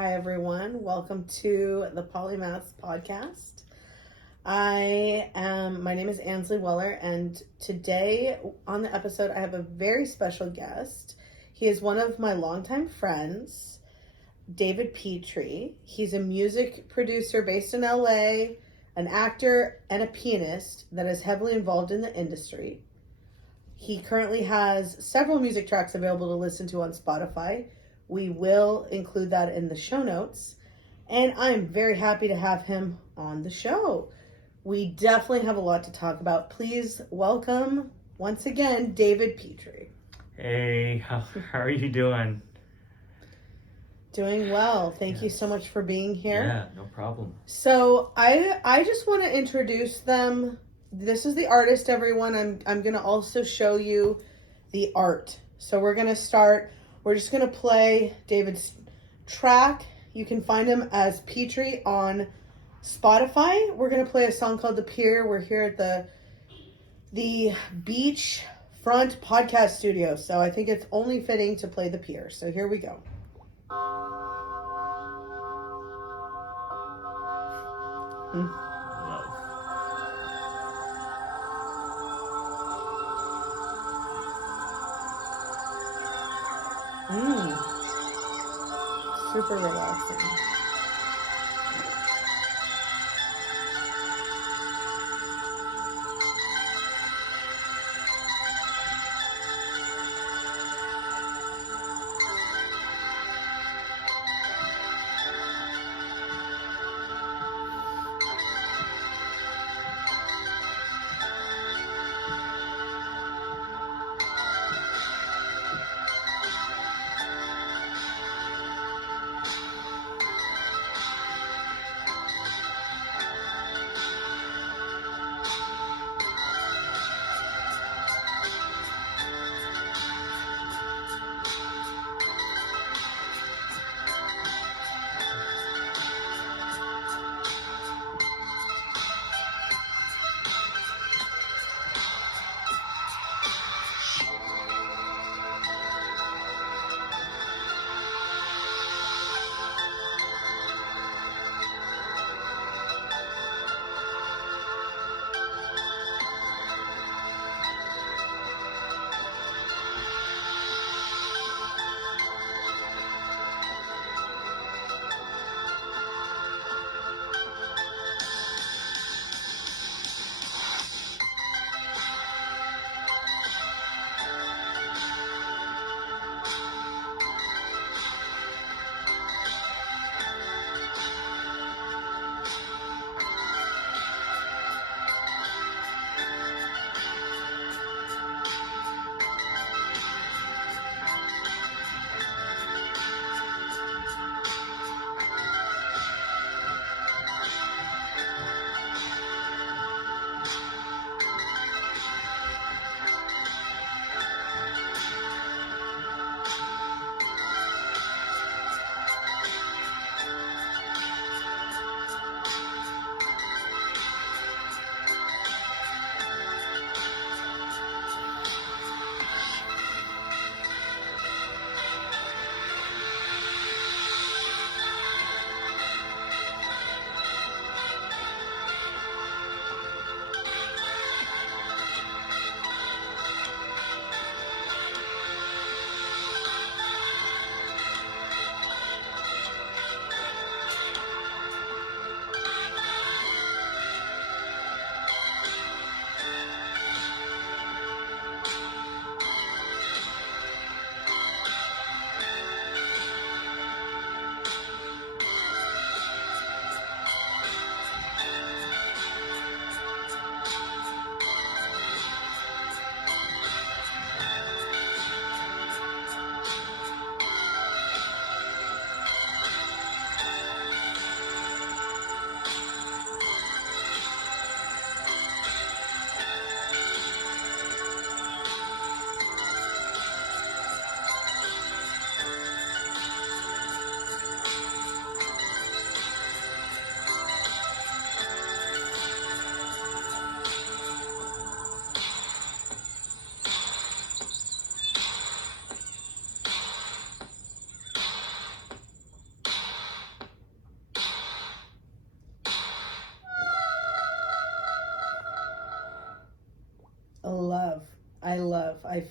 Hi, everyone. Welcome to the Polymaths podcast. My name is Ansley Weller, and today on the episode, I have a very special guest. He is one of my longtime friends, David Petrie. He's a music producer based in LA, an actor, and a pianist that is heavily involved in the industry. He currently has several music tracks available to listen to on Spotify. We will include that in the show notes. And I'm very happy to have him on the show. We definitely have a lot to talk about. Please welcome, once again, David Petrie. Hey, how are you doing? Doing well. Thank you so much for being here. Yeah, no problem. So I just want to introduce them. This is the artist, everyone. I'm going to also show you the art. So we're just going to play David's track. You can find him as Petrie on Spotify. We're going to play a song called The Pier. We're here at the beach front podcast studio. So I think it's only fitting to play The Pier. So here we go. Super relaxing.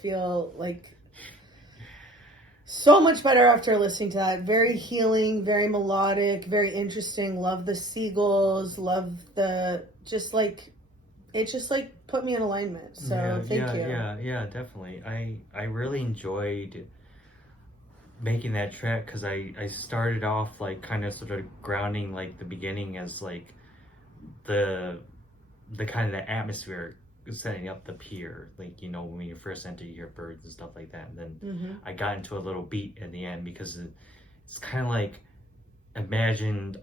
feel like so much better after listening to that. Very healing, very melodic, very interesting. Love the seagulls, love the it just like put me in alignment. So thank you. Yeah, definitely. I really enjoyed making that track because I started off like kind of sort of grounding like the beginning as like the kind of the atmosphere setting up the pier, like when you first enter, you hear birds and stuff like that, and then I got into a little beat at the end because it's kind of like I imagined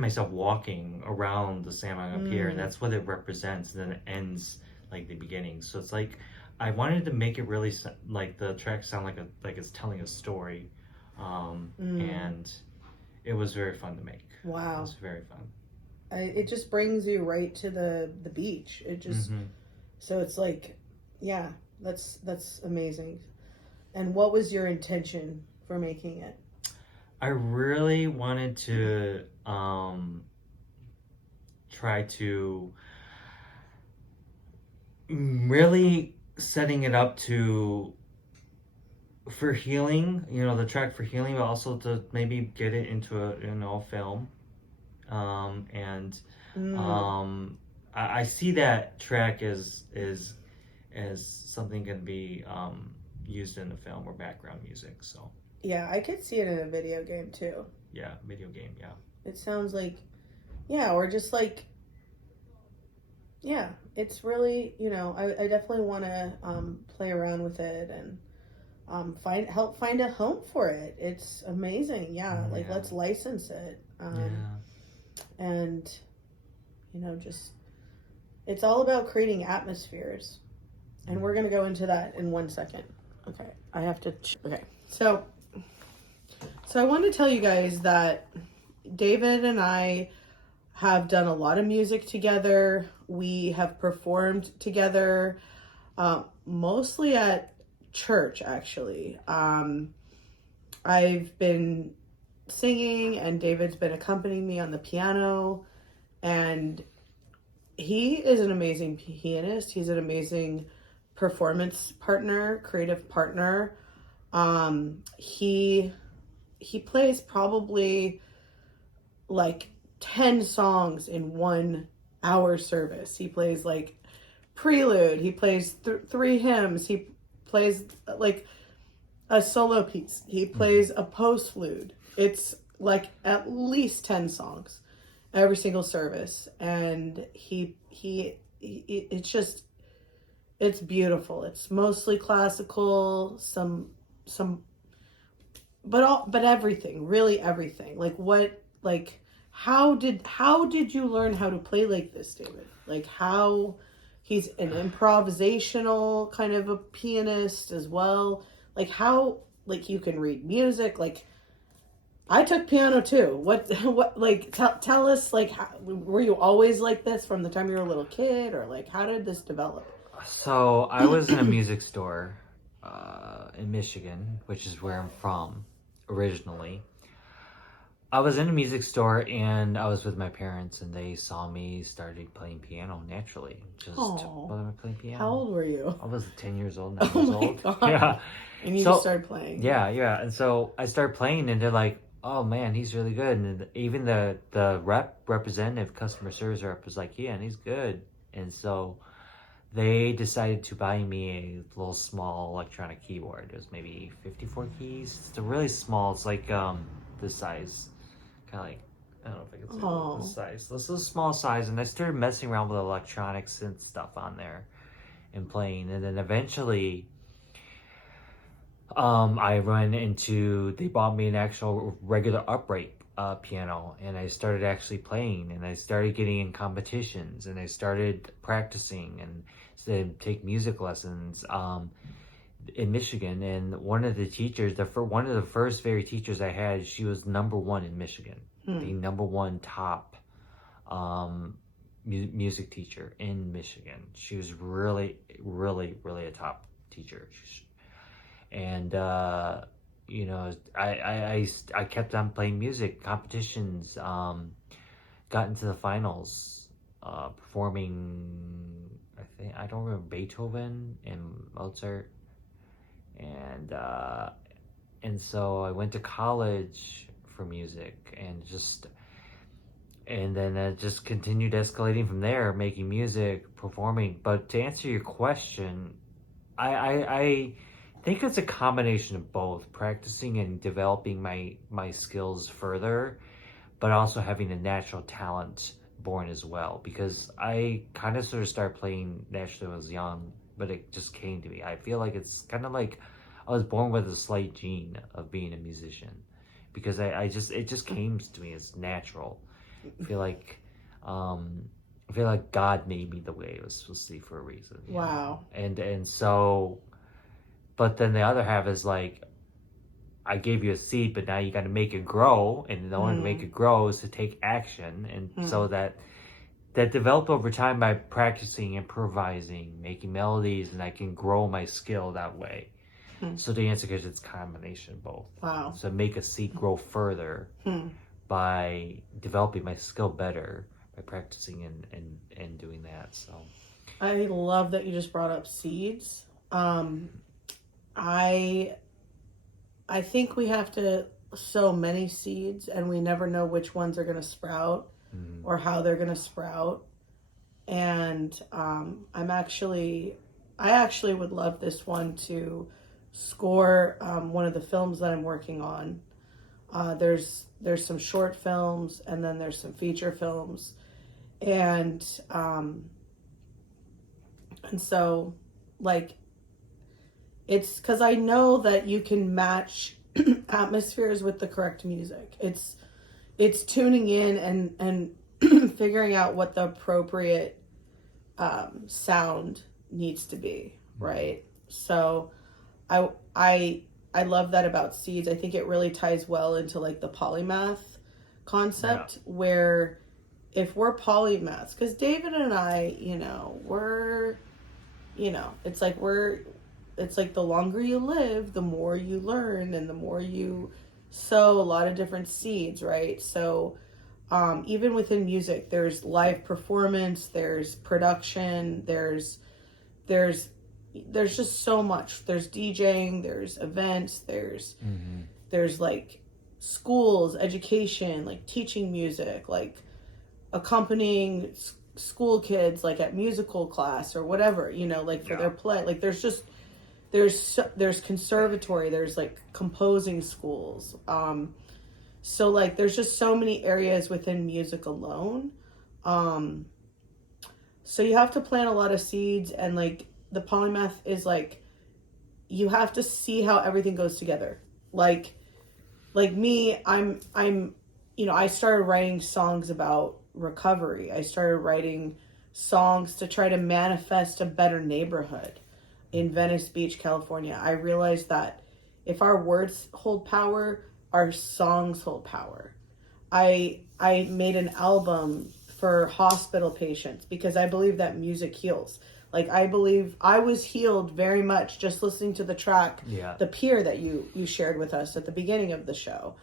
myself walking around the San Juan pier, and that's what it represents, and then it ends like the beginning. So it's like I wanted to make it really like the track sound like it's telling a story, and it was very fun to make. Wow, it was very fun. It just brings you right to the beach. It just so it's like, yeah, that's amazing. And what was your intention for making it? I really wanted to try to really setting it up for healing, the track for healing, but also to maybe get it into a film. I see that track as something can be used in the film or background music. So yeah, I could see it in a video game too. Yeah, video game. Yeah, it sounds like, yeah, or just like, yeah, it's really, I definitely want to play around with it and help find a home for it. It's amazing. Yeah, like let's license it. And just it's all about creating atmospheres, and we're gonna go into that in 1 second. Okay, I have to. Okay, so I wanted to tell you guys that David and I have done a lot of music together. We have performed together, mostly at church, actually. I've been singing, and David's been accompanying me on the piano, and he is an amazing pianist. He's an amazing performance partner, creative partner. He plays probably like 10 songs in 1 hour service. He plays like prelude. He plays 3 hymns. He plays like a solo piece. He plays a postlude. It's like at least 10 songs every single service, and it's beautiful. It's mostly classical, some but everything, really everything. How did you learn how to play like this, David? Like, how he's an improvisational kind of a pianist as well. Like, how, like, you can read music. Like, I took piano too. What like tell us, like, how, were you always like this from the time you were a little kid, or like how did this develop? So I was in a music store in Michigan, which is where I'm from originally. I was in a music store and I was with my parents, and they saw me started playing piano naturally. Just playing piano. How old were you? I was 10 years old, 9 years old. God. Yeah. And you just started playing. Yeah. And so I started playing, and they're like, "Oh man, he's really good." And even the representative, customer service rep, was like, "Yeah, and he's good." And so they decided to buy me a little small electronic keyboard. It was maybe 54 keys. It's a really small. It's like this size, kind of like, I don't know if I can say this size. This is a small size, and I started messing around with electronics and stuff on there and playing, and then eventually they bought me an actual regular upright piano, and I started actually playing, and I started getting in competitions, and I started practicing and take music lessons in Michigan. And one of the teachers, one of the first very teachers I had, she was #1 in Michigan, the #1 top music teacher in Michigan. She was really, really, really a top teacher. And I kept on playing music competitions, got into the finals, performing, I don't remember, Beethoven and Mozart. and so I went to college for music, and then it just continued escalating from there, making music, performing. But to answer your question, I think it's a combination of both, practicing and developing my skills further, but also having a natural talent born as well. Because I kind of sort of started playing naturally when I was young, but it just came to me. I feel like it's kind of like I was born with a slight gene of being a musician, because it just came to me as natural. I feel like God made me the way it was supposed to be for a reason. Wow. And so, but then the other half is like, I gave you a seed, but now you got to make it grow, and the only way to make it grow is to take action, and so that developed over time by practicing, improvising, making melodies, and I can grow my skill that way. So the answer is it's a combination of both. Wow. So make a seed grow further by developing my skill better by practicing and doing that. So I love that you just brought up seeds. I think we have to sow many seeds, and we never know which ones are going to sprout or how they're going to sprout. And I actually would love this one to score one of the films that I'm working on. There's some short films, and then there's some feature films, and so like, it's because I know that you can match atmospheres with the correct music. It's tuning in and figuring out what the appropriate sound needs to be, right? So I love that about seeds. I think it really ties well into like the polymath concept, where if we're polymaths, because David and I, it's like the longer you live, the more you learn, and the more you sow a lot of different seeds, right? So even within music, there's live performance, there's production, there's just so much. There's DJing, there's events, there's like schools, education, like teaching music, like accompanying school kids like at musical class or whatever, like for their play. Like there's conservatory, there's like composing schools. So like there's just so many areas within music alone. So you have to plant a lot of seeds, and like the polymath is like, you have to see how everything goes together. Like me, I'm I started writing songs about recovery. I started writing songs to try to manifest a better neighborhood in Venice Beach, California. I realized that if our words hold power, our songs hold power. I made an album for hospital patients because I believe that music heals. Like, I believe I was healed very much just listening to the track, The Pier, that you shared with us at the beginning of the show.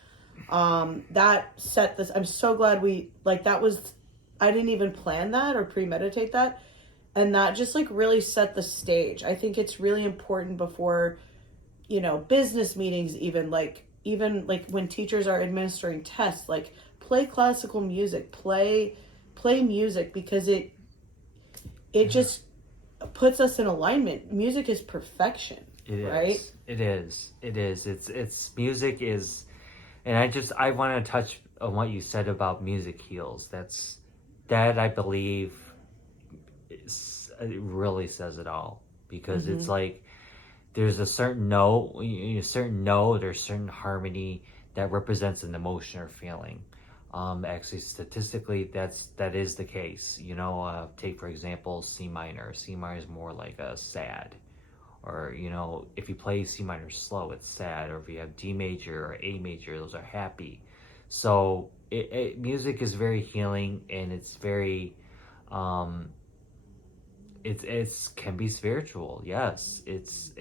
That set this, I'm so glad I didn't even plan that or premeditate that. And that just like really set the stage. I think it's really important before, business meetings, even like when teachers are administering tests, like play classical music, play music, because it just puts us in alignment. Music is perfection, right? It is. It's music is, and I want to touch on what you said about music heals. That I believe it really says it all, because it's like there's a certain note or certain harmony that represents an emotion or feeling. Actually, statistically, that is the case. Take for example C minor. C minor is more like a sad, or if you play C minor slow, it's sad. Or if you have D major or A major, those are happy. So music is very healing, and it's very it's can be spiritual. Yes, it's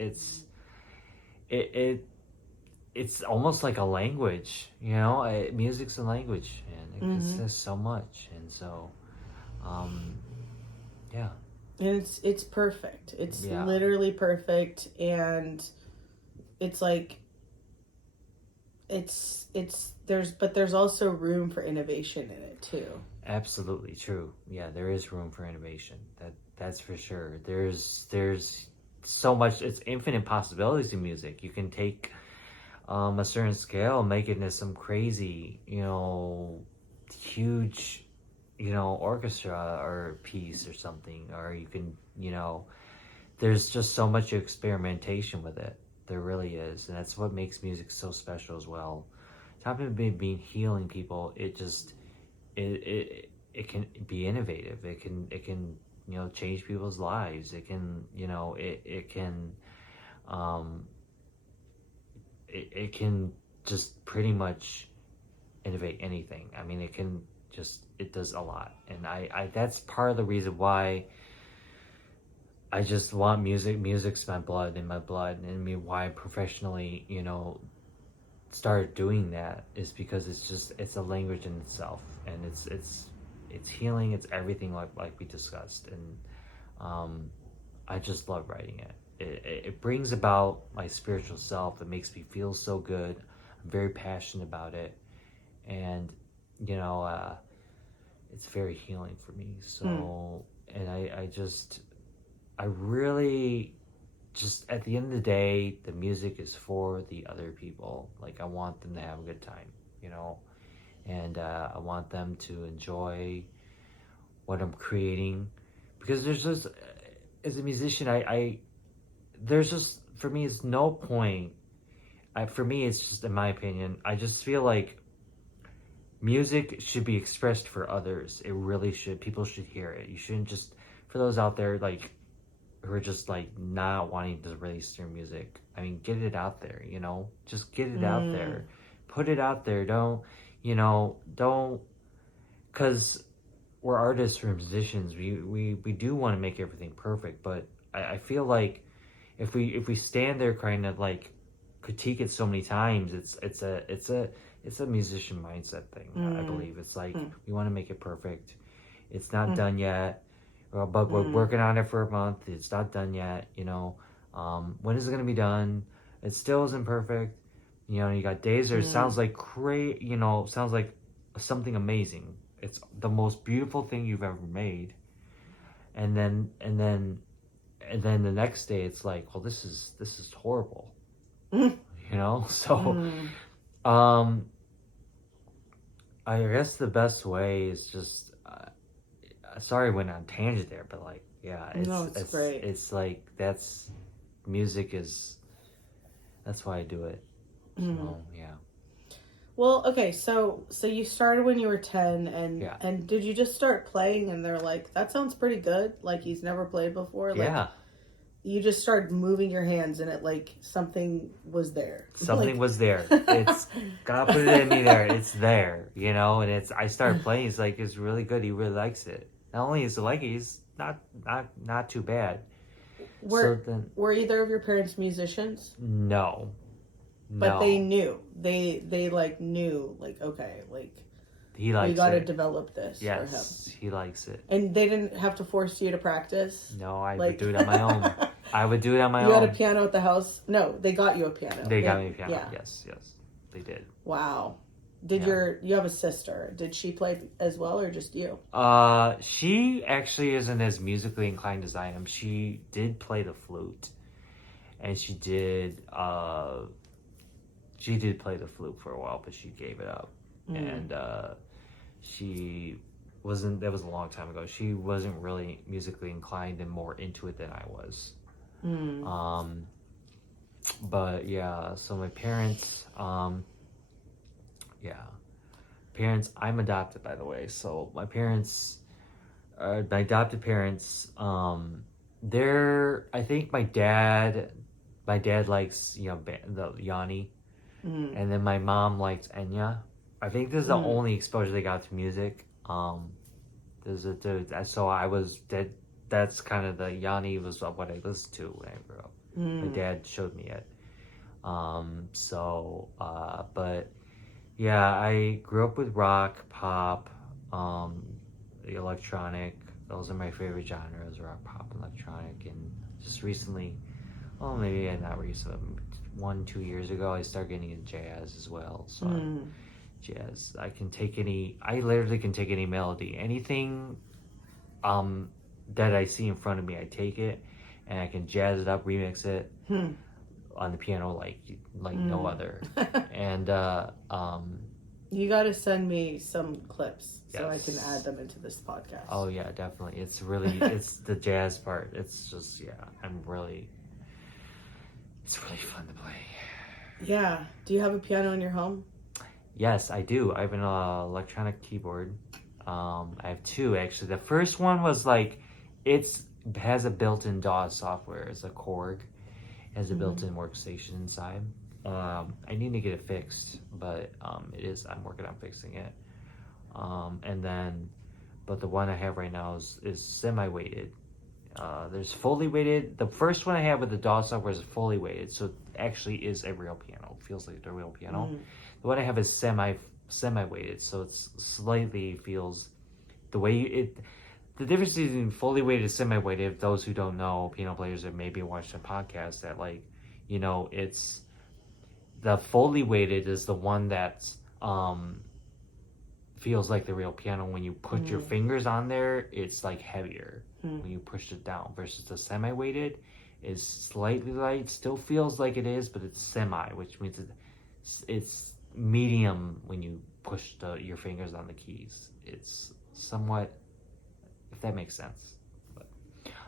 almost like a language, music's a language, and it says so much. And so and it's perfect. It's literally perfect. And it's like there's also room for innovation in it too. Absolutely true. Yeah, there is room for innovation. That's for sure. There's so much. It's infinite possibilities in music. You can take a certain scale, and make it into some crazy, huge, orchestra or piece or something. Or you can, there's just so much experimentation with it. There really is, and that's what makes music so special as well. Top of being healing people, it can be innovative. It can change people's lives. It can it can um it can just pretty much innovate anything. I mean, it does a lot, and I that's part of the reason why I just want music's my blood, in my blood, and I mean why I professionally started doing that is because it's a language in itself, and it's healing, it's everything like we discussed, and I just love writing it. It brings about my spiritual self. It makes me feel so good. I'm very passionate about it, and it's very healing for me. So and I really just, at the end of the day, the music is for the other people. Like, I want them to have a good time, and I want them to enjoy what I'm creating, because there's just, as a musician, I there's just, for me, it's no point. For me, it's just, in my opinion, I just feel like music should be expressed for others. It really should. People should hear it. You shouldn't just, for those out there, like, who are just like not wanting to release their music. I mean, get it out there, just get it out there, put it out there. Don't, because we're artists, we're musicians. We do want to make everything perfect, but I feel like if we stand there kind of like critique it so many times, it's a musician mindset thing. I believe it's like we want to make it perfect. It's not done yet. But we're working on it for a month. It's not done yet. When is it going to be done? It still isn't perfect. You got days where it sounds like sounds like something amazing. It's the most beautiful thing you've ever made. And then the next day it's like, well, this is horrible. So I guess the best way is just, sorry I went on tangent there, but like, yeah, it's great. It's like, music is, that's why I do it. So yeah. Well, okay, so you started when you were 10, Yeah. and did you just start playing and they're like, that sounds pretty good, like he's never played before? Like, Yeah. You just started moving your hands and it, like, something was there. Something was there. It's, God put it in me there. It's there, and I started playing. It's like, it's really good. He really likes it. Not only is he like it, he's not too bad. Were either of your parents musicians? No. But they knew. They like knew, like, okay, like, he likes it. We got to develop this for him. Yes, he likes it. And they didn't have to force you to practice? No, I would do it on my own. I would do it on my own. You had a piano at the house? No, they got you a piano. They got me a piano. Yeah. Yes, they did. Wow. You have a sister? Did she play as well, or just you? She actually isn't as musically inclined as I am. She did play the flute, and she did play the flute for a while, but she gave it up. And she wasn't, that was a long time ago. She wasn't really musically inclined and more into it than I was. But yeah, so my parents, I'm adopted, by the way. So my parents, my adopted parents, I think my dad likes, the Yanni, and then my mom likes Enya. I think this is the only exposure they got to music. That's kind of, the Yanni was what I listened to when I grew up. My dad showed me it. But yeah, I grew up with rock, pop, electronic. Those are my favorite genres: rock, pop, electronic. And just recently, well, maybe not recently, 2 years ago, I started getting into jazz as well. So jazz, I literally can take any melody, anything that I see in front of me, I take it and I can jazz it up, remix it on the piano like no other. And you got to send me some clips so I yes. can add them into this podcast. Oh yeah, definitely. It's really it's the jazz part. It's just it's really fun to play. Yeah. Do you have a piano in your home? Yes, I do. I have an electronic keyboard. I have two actually. The first one was like, it has a built-in DAW software. It's a Korg. It has a built-in workstation inside. I need to get it fixed, but it is. I'm working on fixing it. But the one I have right now is semi-weighted. There's fully weighted. The first one I have with the DAW software is fully weighted, so it actually is a real piano. It feels like a real piano. The one I have is semi-weighted, so it's slightly feels the way it. The difference between fully weighted and semi-weighted, those who don't know, piano players that maybe watch the podcast, that it's the fully weighted is the one that's feels like the real piano. When you put your fingers on there, it's like heavier when you push it down, versus the semi-weighted is slightly light, still feels like it is, but it's semi, which means it's medium when you push your fingers on the keys. It's somewhat, if that makes sense.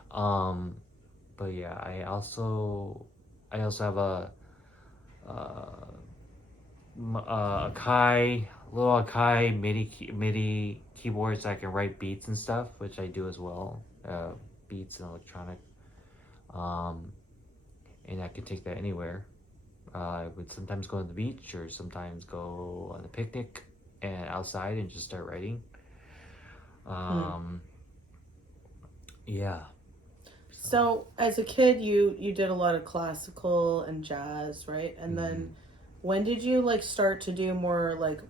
But yeah, I also have a little Akai MIDI keyboard, so I can write beats and stuff, which I do as well. Beats and electronic, and I can take that anywhere. I would sometimes go on the beach, or sometimes go on a picnic and outside and just start writing. Yeah. So as a kid, you did a lot of classical and jazz, right? And then when did you like start to do more like,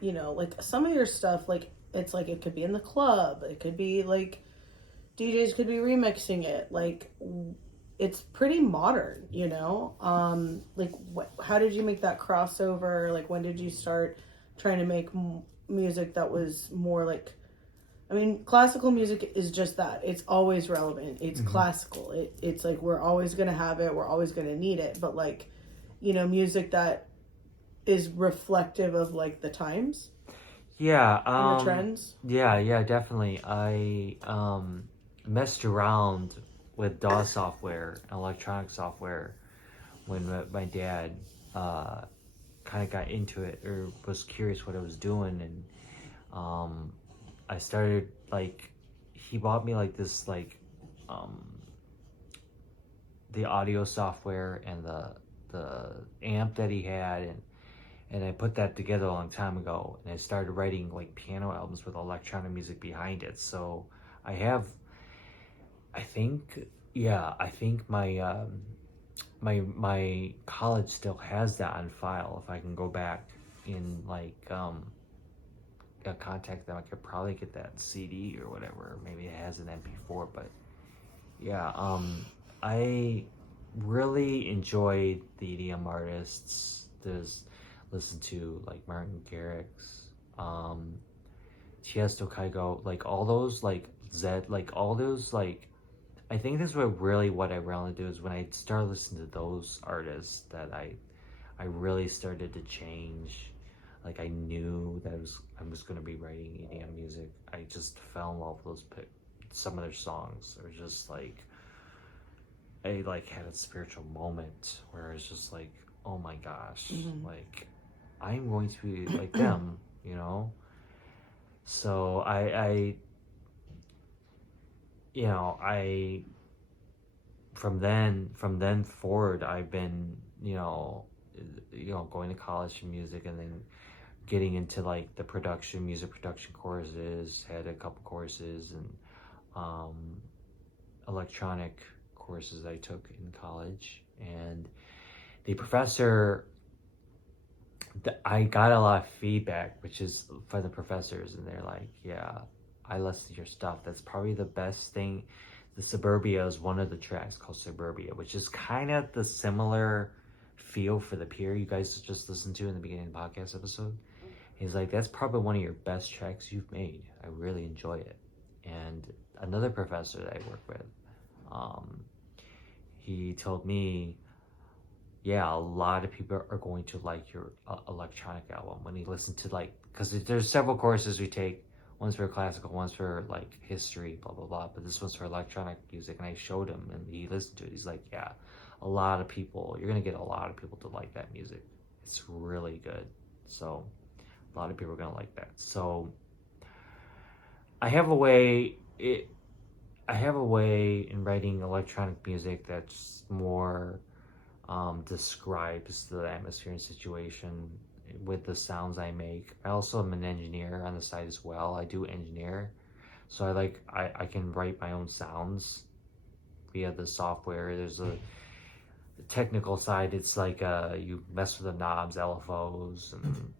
like some of your stuff, like it's like it could be in the club, it could be like DJs could be remixing it, like it's pretty modern, like how did you make that crossover? Like when did you start trying to make music that was more like, I mean, classical music is just that. It's always relevant. It's classical. It's like we're always going to have it. We're always going to need it. But like, music that is reflective of like the times. Yeah. And the trends. Yeah, definitely. I messed around with DAW software, electronic software, when my dad kind of got into it, or was curious what I was doing, and I started, like, he bought me like this, like, the audio software and the amp that he had, and I put that together a long time ago, and I started writing like piano albums with electronic music behind it. So I think my my college still has that on file. If I can go back in like contact them, I could probably get that CD or whatever. Maybe it has an MP4, but yeah, I really enjoyed the EDM artists. There's listen to like Martin Garrix, Tiesto, Kygo, like all those, like Zed, like all those, like I think this is what I really do is when I start listening to those artists that I really started to change. Like I knew that I was going to be writing EDM music. I just fell in love with some of their songs. They were just like, I like had a spiritual moment where it's just like, oh my gosh, like I'm going to be like them, So I from then forward, I've been, going to college for music, and then getting into like the music production courses, had a couple courses, and electronic courses I took in college. And the professor, I got a lot of feedback, which is from the professors, and they're like, yeah, I listen to your stuff. That's probably the best thing. The Suburbia is one of the tracks called Suburbia, which is kind of the similar feel for the pier you guys just listened to in the beginning of the podcast episode. He's like, that's probably one of your best tracks you've made. I really enjoy it. And another professor that I work with, he told me, yeah, a lot of people are going to like your electronic album when he listened to like, because there's several courses we take. One's for classical, one's for like history, blah blah blah. But this one's for electronic music, and I showed him, and he listened to it. He's like, yeah, a lot of people, you're gonna get a lot of people to like that music. It's really good. So a lot of people are gonna like that. So I have a way. I have a way in writing electronic music that's more describes the atmosphere and situation with the sounds I make. I also am an engineer on the side as well. I do engineer, so I can write my own sounds via the software. There's a the technical side. It's like you mess with the knobs, LFOs, and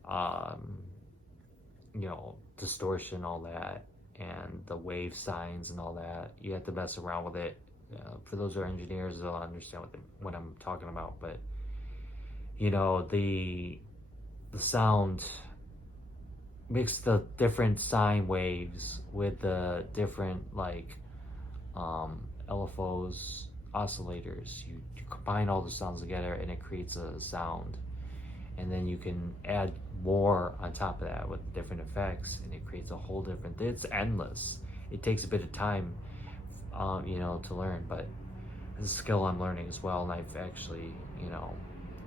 distortion, all that, and the wave signs and all that. You have to mess around with it. For those who are engineers, they'll understand what I'm talking about. But the sound mix the different sine waves with the different LFOs, oscillators. You combine all the sounds together and it creates a sound. And then you can add more on top of that with different effects, and it creates a whole different. It's endless. It takes a bit of time, to learn, but it's a skill I'm learning as well. And I've actually,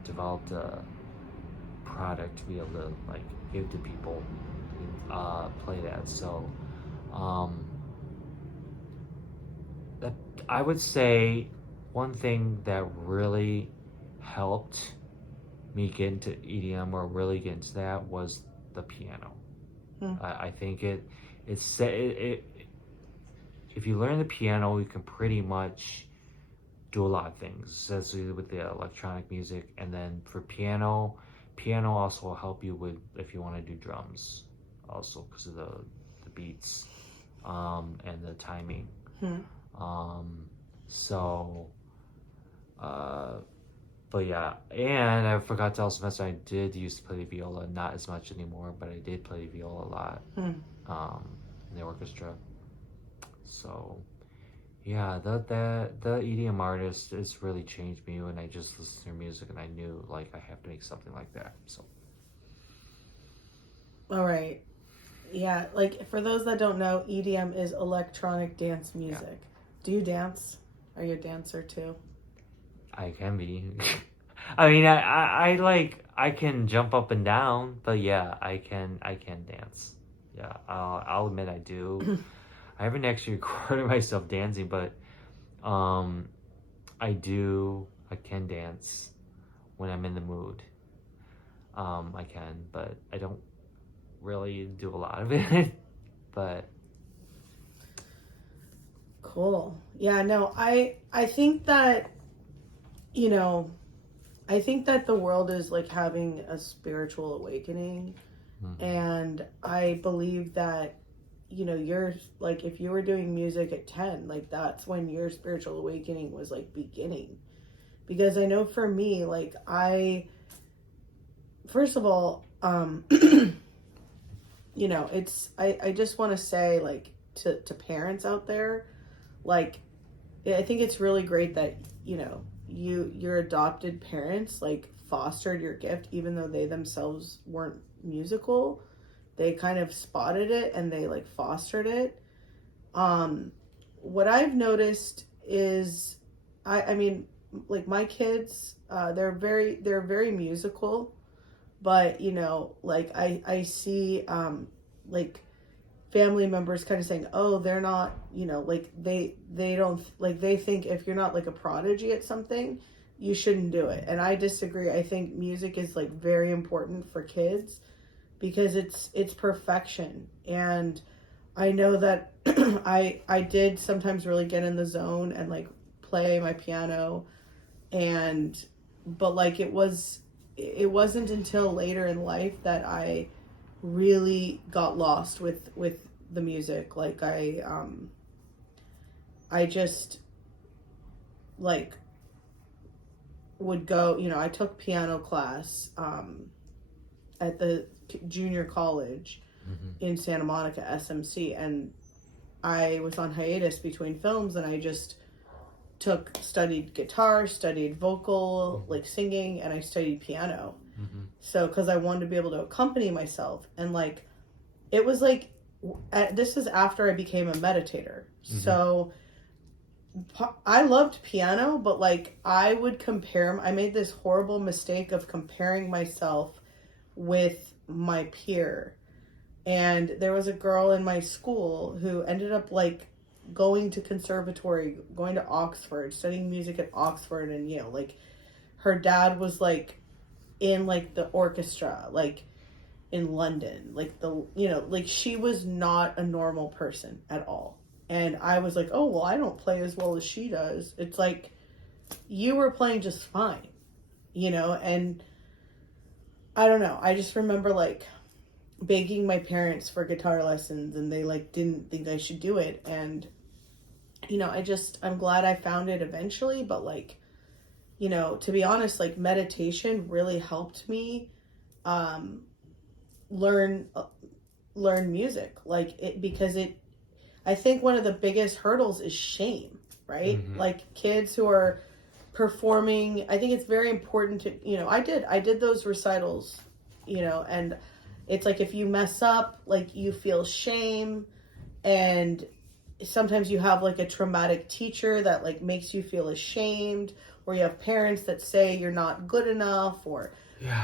developed a product to be able to give to people, play that. So, that I would say one thing that really helped me get into EDM or really get into that was the piano. I think if you learn the piano, you can pretty much do a lot of things, especially with the electronic music. And then for piano also will help you with if you want to do drums, also because of the beats and the timing. But yeah, and I forgot to tell Spencer, I did used to play the viola, not as much anymore, but I did play the viola a lot in the orchestra. So yeah, the EDM artist has really changed me when I just listened to their music and I knew I have to make something like that. So. All right. Yeah, for those that don't know, EDM is electronic dance music. Yeah. Do you dance? Are you a dancer too? I can be. I mean, I can jump up and down, but yeah, I can dance. Yeah, I'll admit I do. I haven't actually recorded myself dancing, but I can dance when I'm in the mood. I can, but I don't really do a lot of it. But cool. Yeah, no, I think that I think that the world is having a spiritual awakening. And I believe that you're if you were doing music at 10, that's when your spiritual awakening was beginning. Because I know for me, I first of all, it's I just want to say to parents out there, I think it's really great that your adopted parents fostered your gift, even though they themselves weren't musical. They kind of spotted it and they fostered it. What I've noticed is I mean my kids, they're very musical, but I see family members kind of saying, oh, they're not, they don't, they think if you're not a prodigy at something, you shouldn't do it. And I disagree. I think music is very important for kids because it's perfection. And I know that I did sometimes really get in the zone and play my piano, but it wasn't until later in life that I really got lost with the music. I just would go, I took piano class at the junior college in Santa Monica, SMC, and I was on hiatus between films, and I just studied guitar, studied vocal, like singing, and I studied piano. So, because I wanted to be able to accompany myself, and like, it was like, this is after I became a meditator. So, I loved piano, but like, I made this horrible mistake of comparing myself with my peer. And there was a girl in my school who ended up like going to conservatory, going to Oxford, studying music at Oxford, and like her dad was like in like the orchestra, like in London, like like she was not a normal person at all. And I was like, oh well, I don't play as well as she does. It's like, you were playing just fine, and I don't know. I just remember like begging my parents for guitar lessons, and they like didn't think I should do it. And I'm glad I found it eventually, but like, to be honest, like meditation really helped me learn music, like it, because I think one of the biggest hurdles is shame, right? Like kids who are performing, I think it's very important to, I did those recitals, and it's like, if you mess up, like you feel shame, and sometimes you have like a traumatic teacher that like makes you feel ashamed, or you have parents that say you're not good enough, or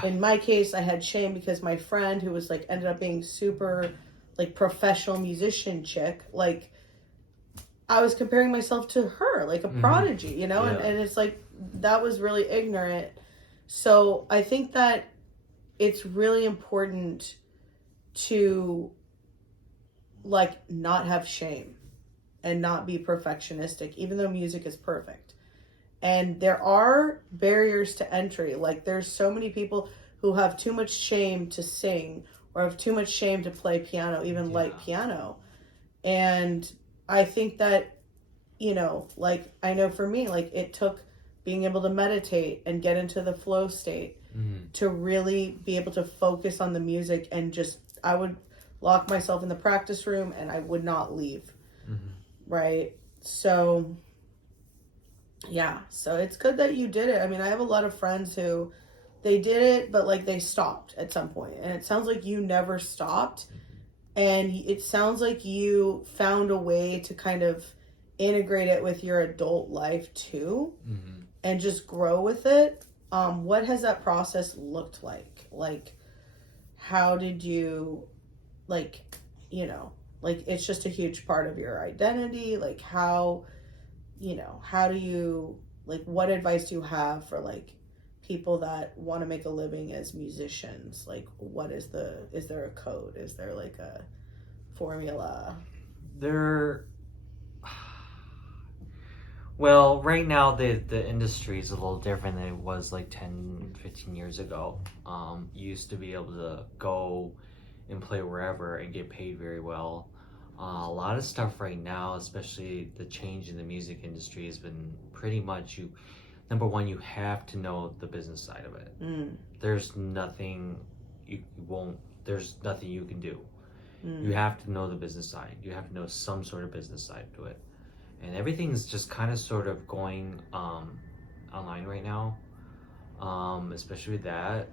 in my case, I had shame because my friend, who was like ended up being super like professional musician chick, like I was comparing myself to her, like a prodigy, and it's like, that was really ignorant. So I think that it's really important to like not have shame and not be perfectionistic, even though music is perfect. And there are barriers to entry. Like, there's so many people who have too much shame to sing, or have too much shame to play piano, even light piano. And I think that, like, I know for me, like, it took being able to meditate and get into the flow state to really be able to focus on the music, and just, I would lock myself in the practice room and I would not leave. Right? So, yeah. So it's good that you did it. I mean, I have a lot of friends who, they did it, but like they stopped at some point. And it sounds like you never stopped. And it sounds like you found a way to kind of integrate it with your adult life too, and just grow with it. What has that process looked like? Like, how did you, like, like, it's just a huge part of your identity. Like, how do you, like, what advice do you have for like people that want to make a living as musicians? Like, is there a code? Is there like a formula? Well, right now the industry is a little different than it was like 10, 15 years ago. You used to be able to go and play wherever and get paid very well. A lot of stuff right now, especially the change in the music industry, has been pretty much number one, you have to know the business side of it. There's nothing there's nothing you can do. You have to know the business side. You have to know some sort of business side to it. And everything's just kind of sort of going online right now, especially with that.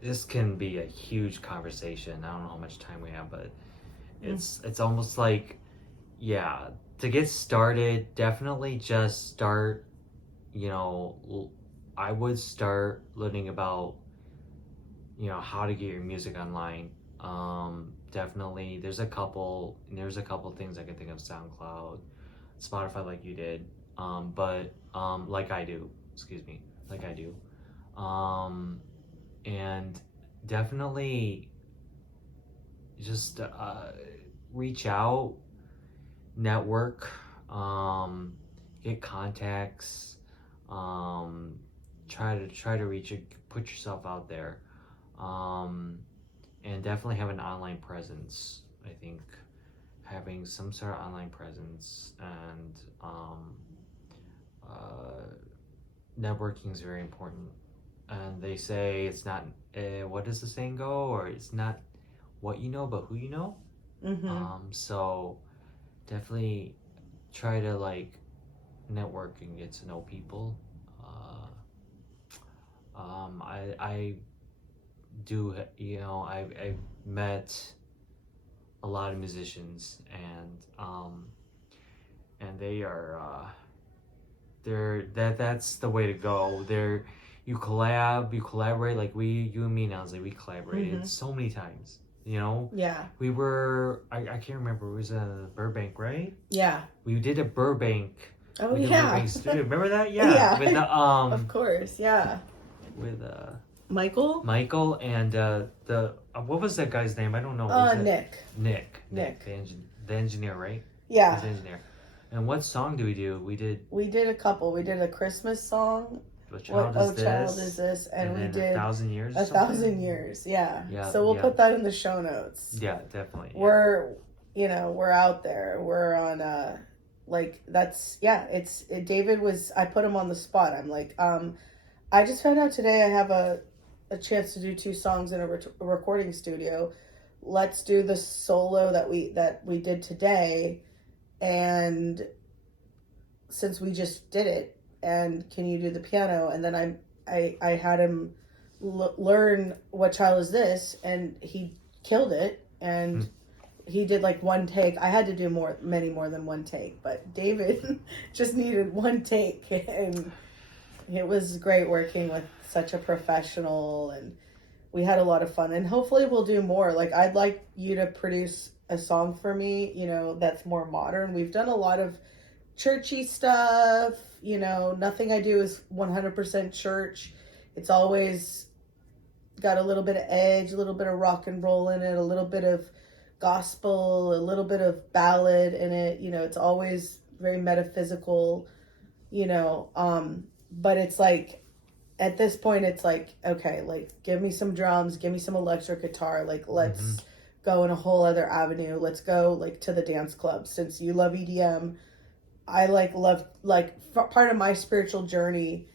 This can be a huge conversation. I don't know how much time we have, but it's almost like, to get started, definitely just start, I would start learning about, how to get your music online. Definitely, there's a couple things I can think of: SoundCloud, Spotify, like you did, but like I do, and definitely just reach out, network, get contacts, try to reach it, put yourself out there. And definitely have an online presence. I think having some sort of online presence, and networking is very important. And they say it's not, what does the saying go? Or it's not what you know, but who you know. So definitely try to like network and get to know people. I do, I've met a lot of musicians, and they are that's the way to go. You collaborate, like you and me now, like we collaborated so many times. Yeah. We were, I can't remember, it was Burbank, right? Yeah. We did a Burbank. Oh, we did yeah. Burbank studio. Remember that? Yeah. Yeah. With the of course, yeah. With Michael and the what was that guy's name? I don't know. Nick, the engineer, right? Yeah. The engineer. And what song do? We did a couple. We did a Christmas song. What Child Is This? And we did 1,000 Years. 1,000 Years, yeah. Yeah. So we'll put that in the show notes. Yeah, definitely. Yeah. We're out there. We're on David was, I put him on the spot. I'm like, I just found out today I have a chance to do 2 songs in a recording studio. Let's do the solo that we did today, and since we just did it, and can you do the piano? And then I had him learn What Child Is This, and he killed it, and he did like one take. I had to do many more than one take, but David just needed one take, and it was great working with such a professional, and we had a lot of fun, and hopefully we'll do more. Like, I'd like you to produce a song for me, that's more modern. We've done a lot of churchy stuff, nothing I do is 100% church. It's always got a little bit of edge, a little bit of rock and roll in it, a little bit of gospel, a little bit of ballad in it. It's always very metaphysical, but it's like, at this point, it's like, okay, like, give me some drums, give me some electric guitar, like, let's go in a whole other avenue. Let's go, like, to the dance club. Since you love EDM, I love part of my spiritual journey,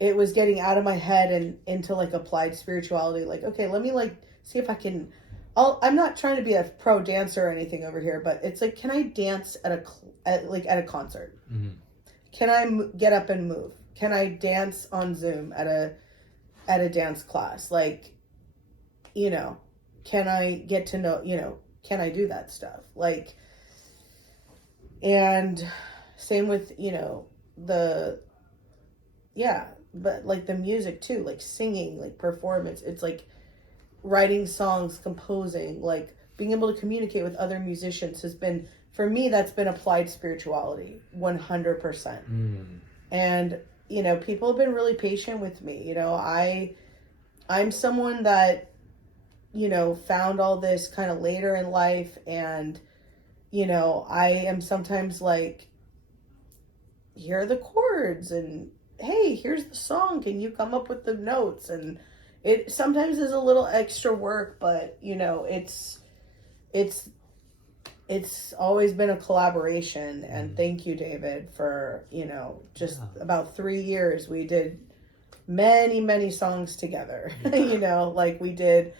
it was getting out of my head and into like applied spirituality. Like, okay, let me like see if I can. I'm not trying to be a pro dancer or anything over here, but it's like, can I dance at a concert? Can I get up and move? Can I dance on Zoom at a dance class? Like, can I get to know? Can I do that stuff? Like, and same with, but like the music too, like singing, like performance. It's like writing songs, composing, like being able to communicate with other musicians has been, for me, that's been applied spirituality 100%. And, people have been really patient with me. I'm someone that, found all this kind of later in life, and, I am sometimes like, here are the chords, and hey, here's the song, can you come up with the notes? And it sometimes is a little extra work, but it's always been a collaboration. And thank you, David, for about 3 years we did many songs together. Like we did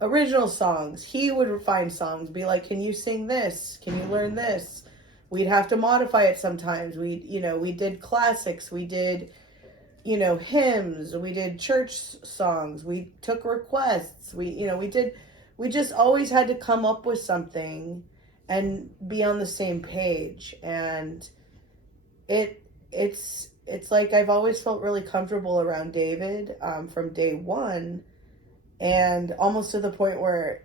original songs. He would find songs, be like, can you sing this, can you learn this? We'd have to modify it sometimes. We did classics. We did, hymns. We did church songs. We took requests. We just always had to come up with something and be on the same page. And it's like, I've always felt really comfortable around David, from day one, and almost to the point where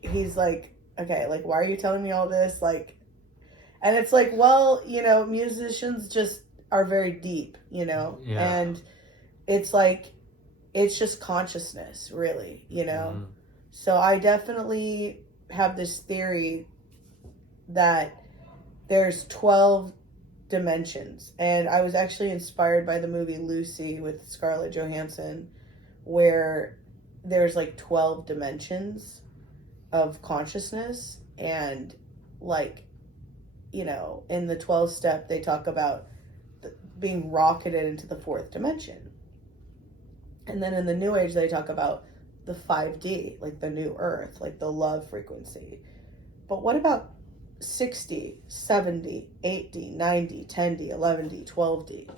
he's like, okay, like, why are you telling me all this? Like, and it's like, well, musicians just are very deep, and it's like, it's just consciousness, really, So I definitely have this theory that there's 12 dimensions. And I was actually inspired by the movie Lucy with Scarlett Johansson, where there's like 12 dimensions of consciousness. And like, in the 12 step, they talk about being rocketed into the fourth dimension. And then in the New Age, they talk about the 5D, like the new earth, like the love frequency. But what about 6D, 7D, 8D, 9D, 10D, 11D, 12D?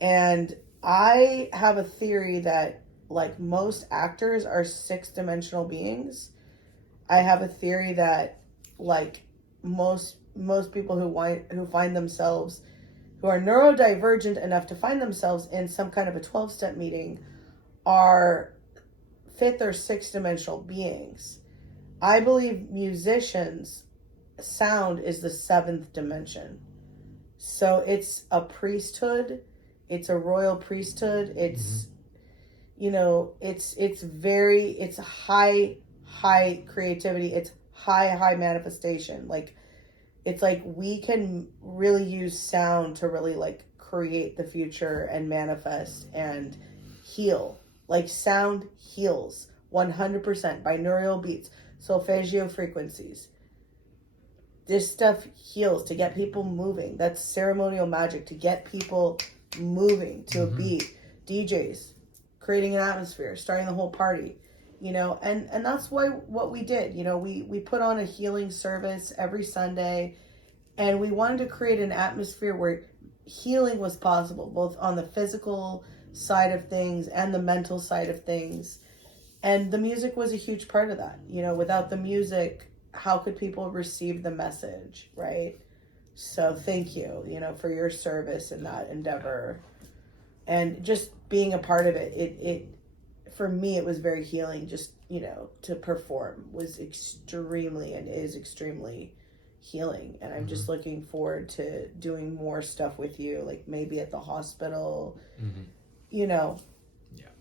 And I have a theory that, like, most actors are 6-dimensional beings. I have a theory that, like, most people who find themselves, who are neurodivergent enough to find themselves in some kind of a 12-step meeting, are 5th or 6th-dimensional beings. I believe musicians, sound is the 7th dimension. So it's a priesthood. It's a royal priesthood. It's, you know, it's high creativity. It's high manifestation. Like, it's like we can really use sound to really, like, create the future and manifest and heal. Like, sound heals 100%. Binaural beats, solfeggio frequencies. This stuff heals to get people moving. That's ceremonial magic, to get people moving to a beat. DJs creating an atmosphere, starting the whole party, you know, and that's what we did. You know, we put on a healing service every Sunday, and we wanted to create an atmosphere where healing was possible, both on the physical side of things and the mental side of things. And the music was a huge part of that. You know, without the music, how could people receive the message, right? So thank you, you know, for your service in that endeavor. And just being a part of it, it for me, it was very healing. Just, you know, to perform was extremely and is extremely healing. And I'm just looking forward to doing more stuff with you, like maybe at the hospital, you know,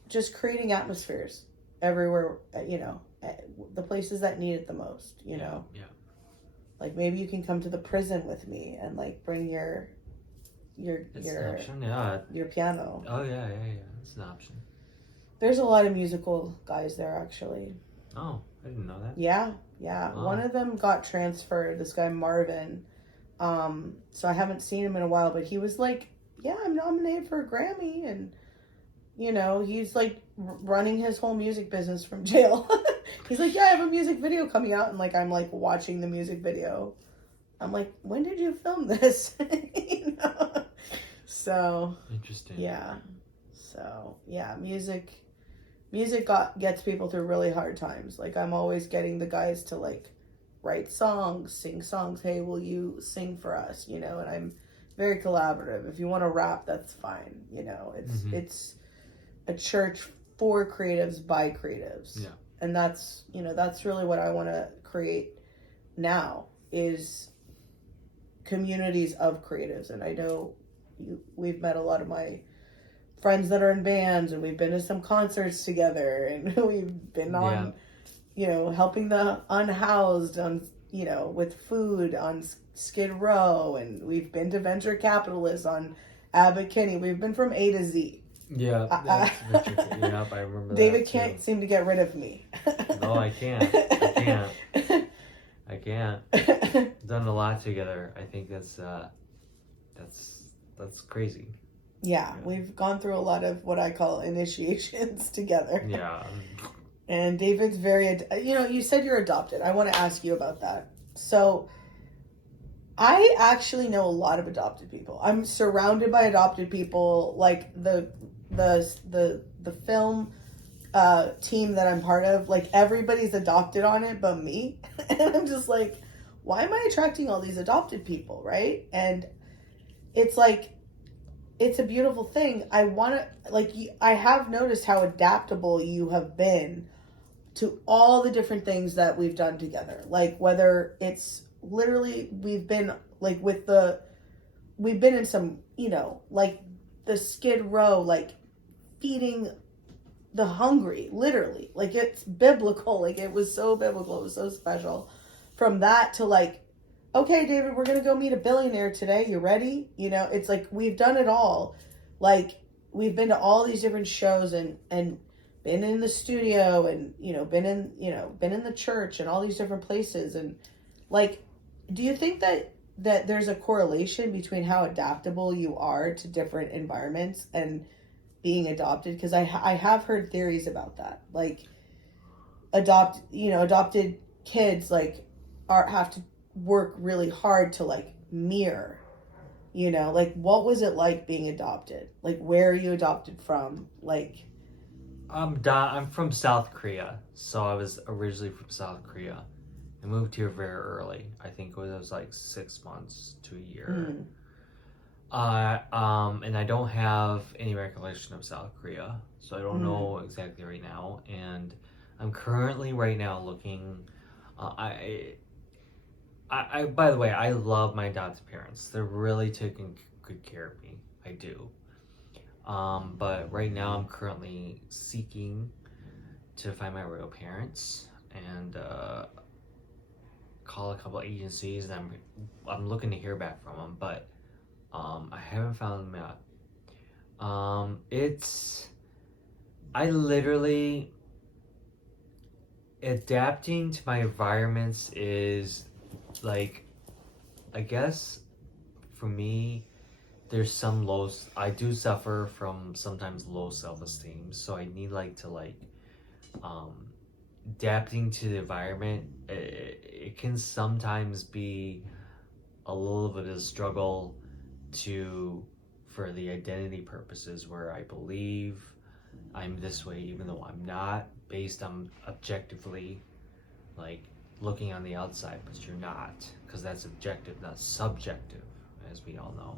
just creating atmospheres everywhere, you know, the places that need it the most, you know. Like, maybe you can come to the prison with me and, like, bring your option, yeah. your piano. Oh yeah, it's an option. There's a lot of musical guys there, actually. Oh, I didn't know that. Yeah. Wow. One of them got transferred, this guy Marvin. So I haven't seen him in a while, but he was like, yeah, I'm nominated for a Grammy, and, you know, he's like running his whole music business from jail. He's like, yeah, I have a music video coming out, and, like, I'm like watching the music video. I'm like, when did you film this? You know? So Interesting. yeah. So yeah, music gets people through really hard times. Like, I'm always getting the guys to, like, write songs, sing songs. Hey, will you sing for us? You know, and I'm very collaborative. If you want to rap, that's fine. You know, it's a church for creatives by creatives. Yeah. And that's, you know, that's really what I want to create now, is communities of creatives. And I know we've met a lot of my friends that are in bands, and we've been to some concerts together, and we've been on, you know, helping the unhoused on, you know, with food on Skid Row, and we've been to venture capitalists on Abbot Kinney. We've been from A to Z. Yeah, that's yep, I remember David that can't seem to get rid of me. No, I can't. I can't. Done a lot together. I think that's crazy. Yeah, we've gone through a lot of what I call initiations together. Yeah. And David's very, you know, you said you're adopted. I want to ask you about that. So I actually know a lot of adopted people. I'm surrounded by adopted people. Like, the film team that I'm part of, like, everybody's adopted on it but me. And I'm just like, why am I attracting all these adopted people, right? And it's like, it's a beautiful thing. I want to, like, I have noticed how adaptable you have been to all the different things that we've done together. Like, whether it's literally, we've been, like, we've been in some, you know, like, the Skid Row, like, feeding the hungry, literally. Like, it's biblical. Like, it was so biblical. It was so special. From that to, like, okay, David, we're going to go meet a billionaire today. You ready? You know, it's like, we've done it all. Like, we've been to all these different shows and been in the studio, and, you know, been in the church and all these different places. And, like, do you think that that there's a correlation between how adaptable you are to different environments and being adopted, because I have heard theories about that, like adopted kids like are have to work really hard to like mirror, like what was it like being adopted, like where are you adopted from, like I'm from South Korea, so I was originally from South Korea. I moved here very early. I think it was like 6 months to a year. mm, And I don't have any recollection of South Korea, so I don't mm, know exactly right now. And I'm currently right now looking. By the way, I love my adopted parents. They're really taking good care of me. I do. But right now I'm currently seeking to find my real parents and call a couple agencies, and I'm looking to hear back from them, but I haven't found them yet. It's I literally adapting to my environments is like, I guess for me there's some lows. I do suffer from sometimes low self-esteem, so I need like to like um adapting to the environment. It can sometimes be a little bit of a struggle to for the identity purposes, where I believe I'm this way even though I'm not, based on objectively like looking on the outside, but you're not, because that's objective, not subjective, as we all know.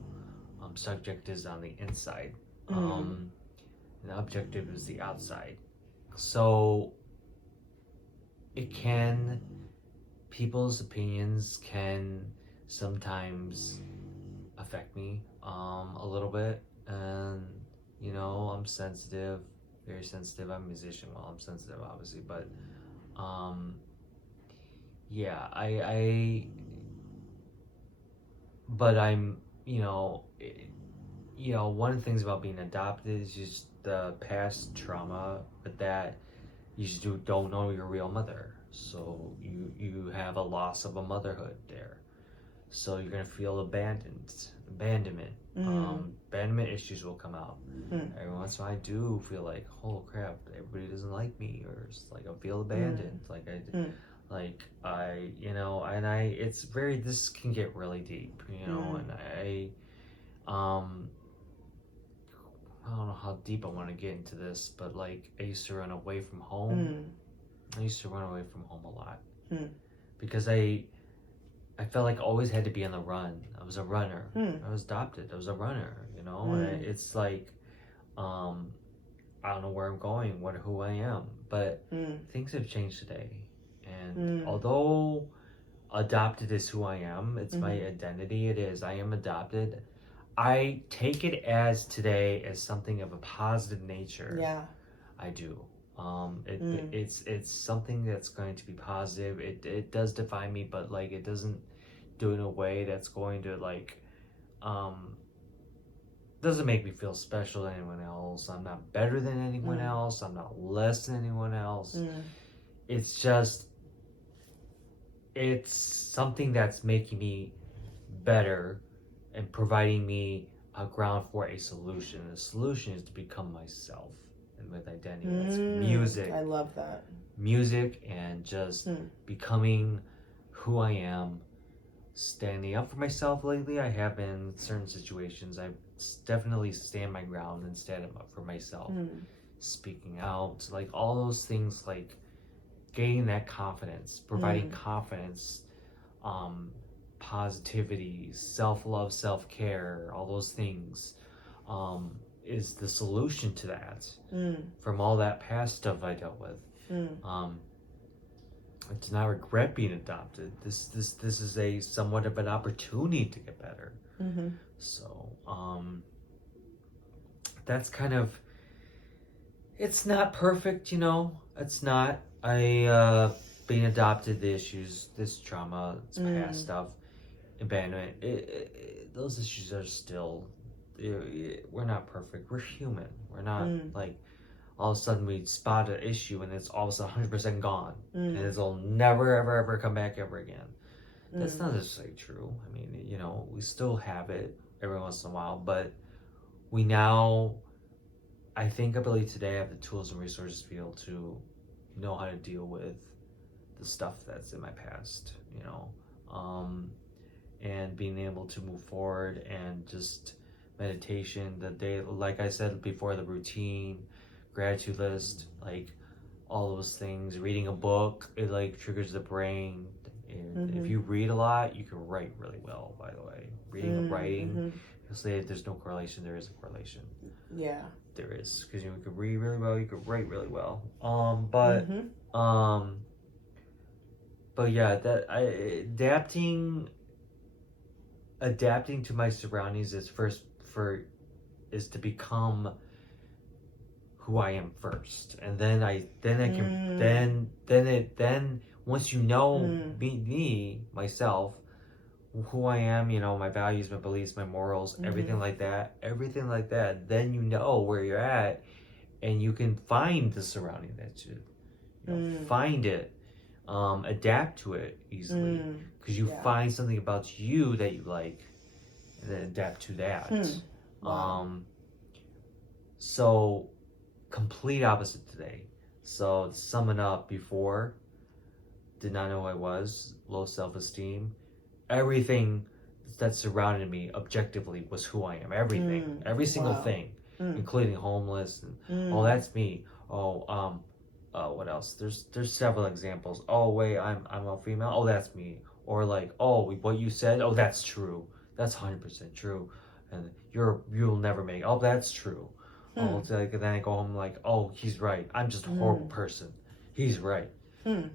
Subject is on the inside, mm, and objective is the outside. So it can, people's opinions can sometimes affect me a little bit, and I'm sensitive, very sensitive. I'm a musician, well, I'm sensitive obviously, but um yeah, but I'm, one of the things about being adopted is just the past trauma, but that you just don't know your real mother, so you have a loss of a motherhood there, so you're gonna feel abandonment. mm, Abandonment issues will come out. mm, Every once in a while I do feel like, oh crap, everybody doesn't like me, or it's like I feel mm, abandoned, mm, and it's very, this can get really deep, mm, and um I don't know how deep I want to get into this, but like I used to run away from home. mm, I used to run away from home a lot mm, because I felt like I always had to be on the run. I was a runner. mm, I was adopted. I was a runner, and mm, it's like, um, I don't know where I'm going, who I am, but mm, things have changed today. And mm, although adopted is who I am, it's my mhm. identity. It is. I am adopted. I take it as today as something of a positive nature. Yeah. I do. Mm, It's something that's going to be positive. It does define me, but like it doesn't do it in a way that's going to like um doesn't make me feel special than anyone else. I'm not better than anyone mm, else. I'm not less than anyone else. mm, It's just it's something that's making me better and providing me a ground for a solution. The solution is to become myself, and with identity, that's I love that. music, and just Mm, becoming who I am, standing up for myself. Lately I have been in certain situations. I definitely stand my ground and stand up for myself, mm, speaking out, like all those things, like gaining that confidence, providing mm, confidence, um, positivity, self-love, self-care, all those things, is the solution to that, mm, from all that past stuff I dealt with. mm, um, I do not regret being adopted. This is a somewhat of an opportunity to get better. mhm, So that's kind of, it's not perfect, it's not. Being adopted, the issues, this trauma, it's past mm, stuff, abandonment, those issues are still, we're not perfect, we're human, we're not mm, like all of a sudden we spot an issue and it's all of a sudden 100% gone, and mm, it'll never ever ever come back ever again. That's not necessarily true. I mean, you know, we still have it every once in a while, but we now, I think, I believe today I have the tools and resources to be able to know how to deal with the stuff that's in my past, you know, and being able to move forward and just meditation, the day, like I said before, the routine, gratitude list, like all those things, reading a book, it like triggers the brain. And if you read a lot, you can write really well, by the way. Reading and writing, you'll say there's no correlation, there is a correlation. Yeah. There is, because you could read really well, you could write really well. But yeah, that adapting to my surroundings is is to become who I am first, and then once you know me myself, who I am, you know, my values, my beliefs, my morals, everything like that, then you know where you're at, and you can find the surrounding that you know, find it, adapt to it easily, because you find something about you that you like, and then adapt to that. Wow. So complete opposite today. So to sum it up, before, did not know who I was, low self-esteem, everything that surrounded me objectively was who I am. Everything, every single thing, including homeless, and oh, that's me. Oh, what else? There's several examples. Oh wait, I'm a female. Oh, that's me. Or like, oh, what you said. Oh, that's true. That's 100% true. And you'll never make. Oh, that's true. Oh, it's like, and then I go home like, oh, he's right. I'm just a horrible person. He's right.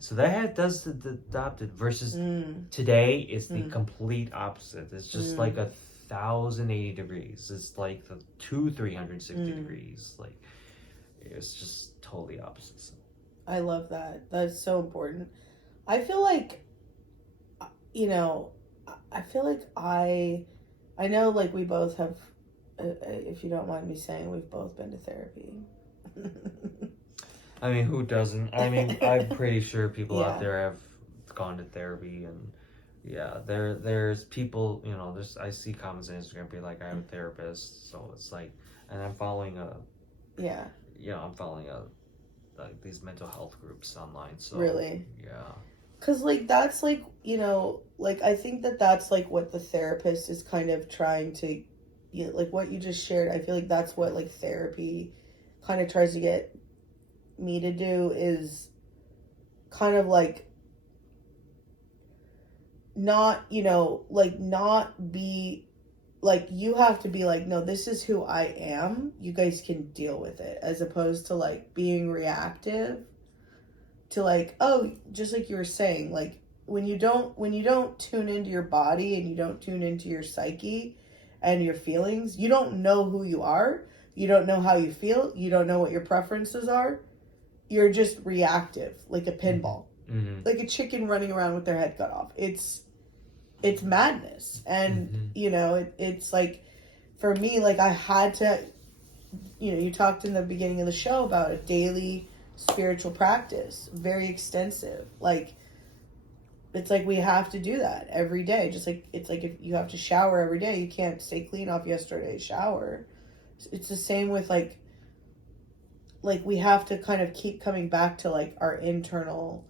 So that does the adopted versus today is the complete opposite. It's just like 1,080 degrees. It's like the 360 degrees. Like, it's just totally opposite. So. I love that. That's so important. I feel like, you know, I know like we both have, if you don't mind me saying, we've both been to therapy. I mean, who doesn't? I mean, I'm pretty sure people out there have gone to therapy, and yeah, there's people, you know, I see comments on Instagram be like, I have a therapist, so it's like, and I'm following like these mental health groups online, so really, yeah, because like that's like, you know, like I think that's like what the therapist is kind of trying to, you know, like what you just shared. I feel like that's what like therapy kind of tries to get me to do, is kind of like not, you know, like not be like, you have to be like, no, this is who I am, you guys can deal with it, as opposed to like being reactive to like, oh, just like you were saying, like when you don't tune into your body and you don't tune into your psyche and your feelings, you don't know who you are, you don't know how you feel, you don't know what your preferences are. You're just reactive, like a pinball, like a chicken running around with their head cut off. It's madness. And you know, it's like, for me, like I had to, you know, you talked in the beginning of the show about a daily spiritual practice, very extensive. Like, it's like we have to do that every day. Just like, it's like if you have to shower every day, you can't stay clean off yesterday's shower. It's the same with like we have to kind of keep coming back to like our internal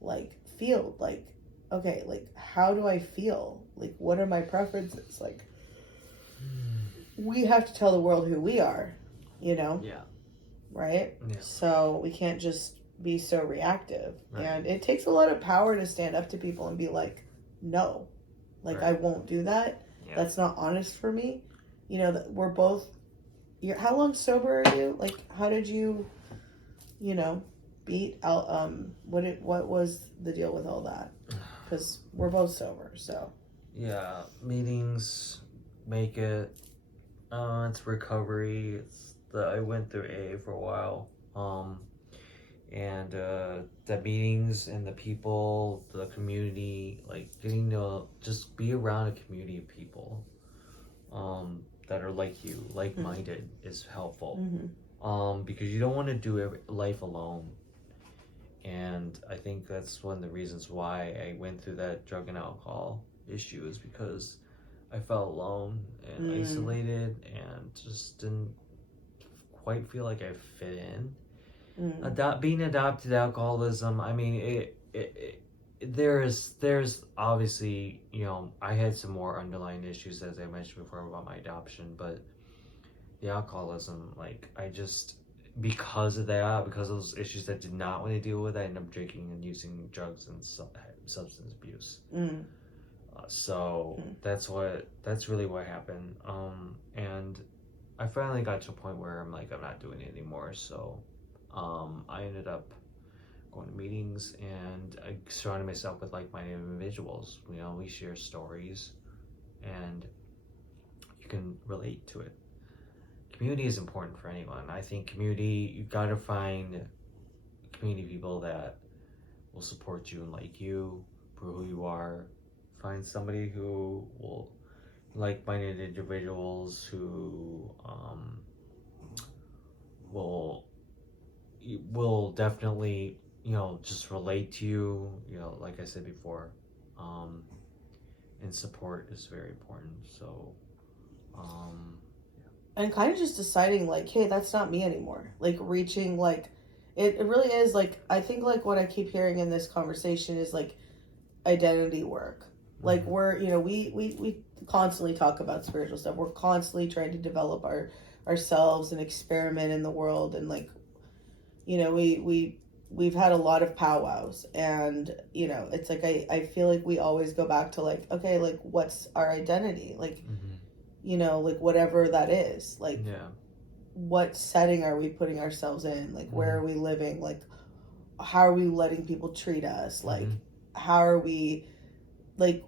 like field, like, okay, like how do I feel, like what are my preferences, like we have to tell the world who we are, you know, right? So we can't just be so reactive, and it takes a lot of power to stand up to people and be like, no, like I won't do that. That's not honest for me, you know, that we're both, how long sober are you? Like, how did you, you know, beat out, what was the deal with all that? Because we're both sober, so. Yeah, meetings make it, it's recovery, I went through AA for a while, and the meetings and the people, the community, like getting to just be around a community of people, that are like you, like-minded, is helpful. Because you don't want to do life alone. And I think that's one of the reasons why I went through that drug and alcohol issue, is because I felt alone and isolated and just didn't quite feel like I fit in. Being adopted alcoholism, I mean, there's obviously, I had some more underlying issues, as I mentioned before, about my adoption, but the alcoholism, like, I just, because of those issues that I did not want to deal with, I ended up drinking and using drugs and substance abuse. So that's really what happened. And I finally got to a point where I'm like, I'm not doing it anymore. So I ended up going to meetings, and I surrounded myself with like-minded individuals. We share stories, and you can relate to it. Community is important for anyone. I think community, you gotta find community people that will support you and like you for who you are. Find somebody who will, like-minded individuals who will definitely, just relate to you, like I said before. And support is very important. So and kind of just deciding like, hey, that's not me anymore. Like reaching like it really is like, I think like what I keep hearing in this conversation is like identity work. Like we're, we constantly talk about spiritual stuff. We're constantly trying to develop ourselves and experiment in the world, and like, we've had a lot of powwows, and it's like I feel like we always go back to like, okay, like what's our identity? Like like whatever that is, like what setting are we putting ourselves in? Like where are we living? Like how are we letting people treat us? Like how are we like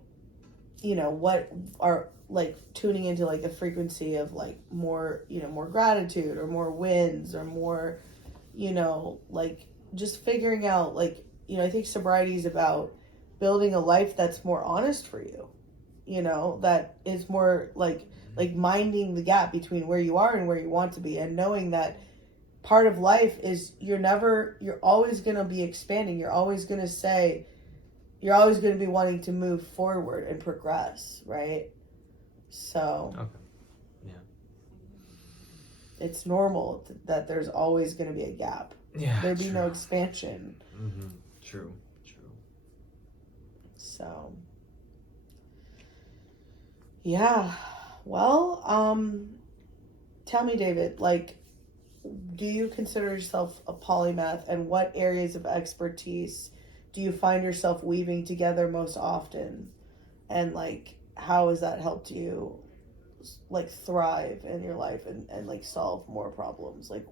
what are like tuning into like a frequency of like more more gratitude or more wins or more like just figuring out like I think sobriety is about building a life that's more honest for you, that is more like minding the gap between where you are and where you want to be, and knowing that part of life is you're always going to be expanding. You're always going to be wanting to move forward and progress, right? So it's normal that there's always going to be a gap. There'd be no expansion. True. So yeah. Well, tell me, David, like, do you consider yourself a polymath, and what areas of expertise do you find yourself weaving together most often? And like, how has that helped you like thrive in your life and like solve more problems? Like,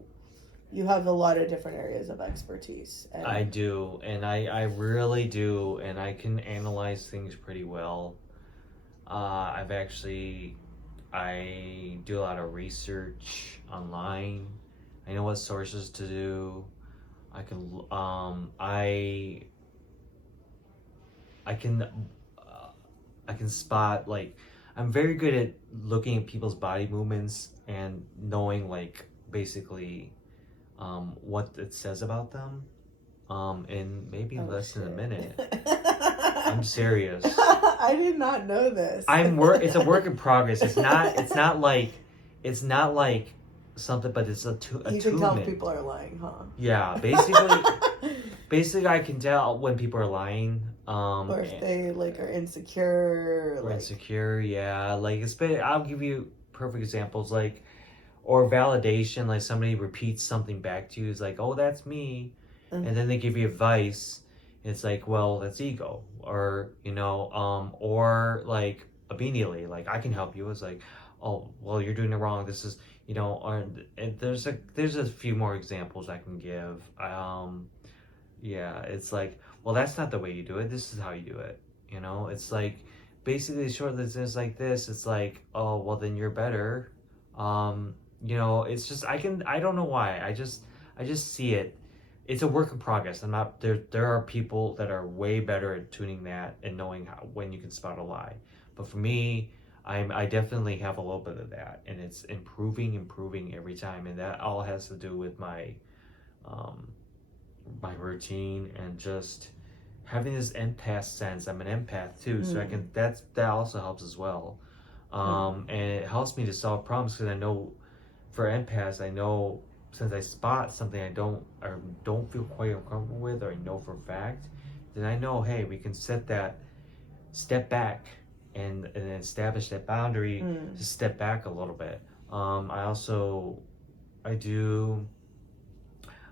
you have a lot of different areas of expertise. And I do, and I really do, and I can analyze things pretty well. I do a lot of research online. I know what sources to do. I can spot, like, I'm very good at looking at people's body movements and knowing like basically what it says about them in maybe less than a minute. I'm serious. I did not know this. It's a work in progress. It's not like something, but it's attunement. You can tell if people are lying, huh? Yeah, basically I can tell when people are lying. Or if they like are insecure. Insecure, yeah. Like I'll give you perfect examples, like, or validation, like somebody repeats something back to you, is like, oh, that's me, and then they give you advice. It's like, well, that's ego, or or like immediately, like, I can help you. It's like, oh, well, you're doing it wrong. This is, or and there's a few more examples I can give. Yeah, it's like, well, that's not the way you do it. This is how you do it. It's like basically short list is like this. It's like, oh, well, then you're better. It's just I don't know why. I just see it. It's a work in progress. I'm not there. There are people that are way better at tuning that and knowing when you can spot a lie. But for me, I definitely have a little bit of that, and it's improving every time. And that all has to do with my my routine, and just having this empath sense. I'm an empath too, so I can. That also helps as well. And it helps me to solve problems because I know, for empaths, I know since I spot something I don't feel quite uncomfortable with, or I know for a fact, then I know, hey, we can set that step back and establish that boundary to step back a little bit. I do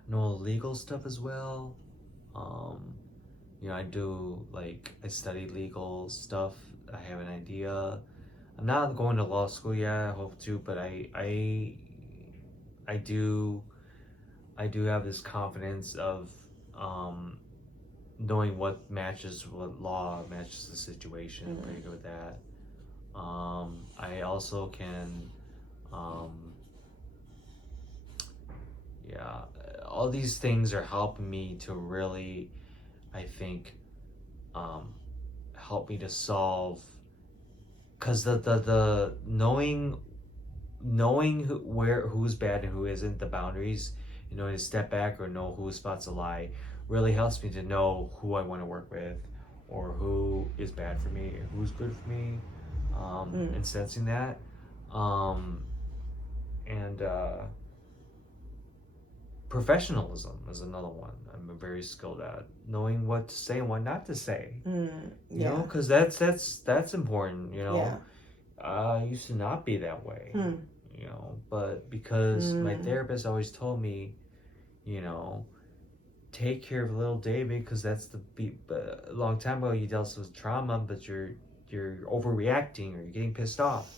know legal stuff as well. Um, I do, like, I study legal stuff. I have an idea. I'm not going to law school yet. I hope to, but I do have this confidence of knowing what law matches the situation. I'm pretty good with that. I also can, yeah, all these things are helping me to really, I think, help me to solve, because the knowing who's bad and who isn't, the boundaries, to step back or know whose spots to lie, really helps me to know who I want to work with, or who is bad for me, or who's good for me, and sensing that, and professionalism is another one I'm very skilled at, knowing what to say and what not to say. Because that's important. I used to not be that way. But because my therapist always told me, take care of little David, because that's a long time ago you dealt with trauma, but you're overreacting, or you're getting pissed off.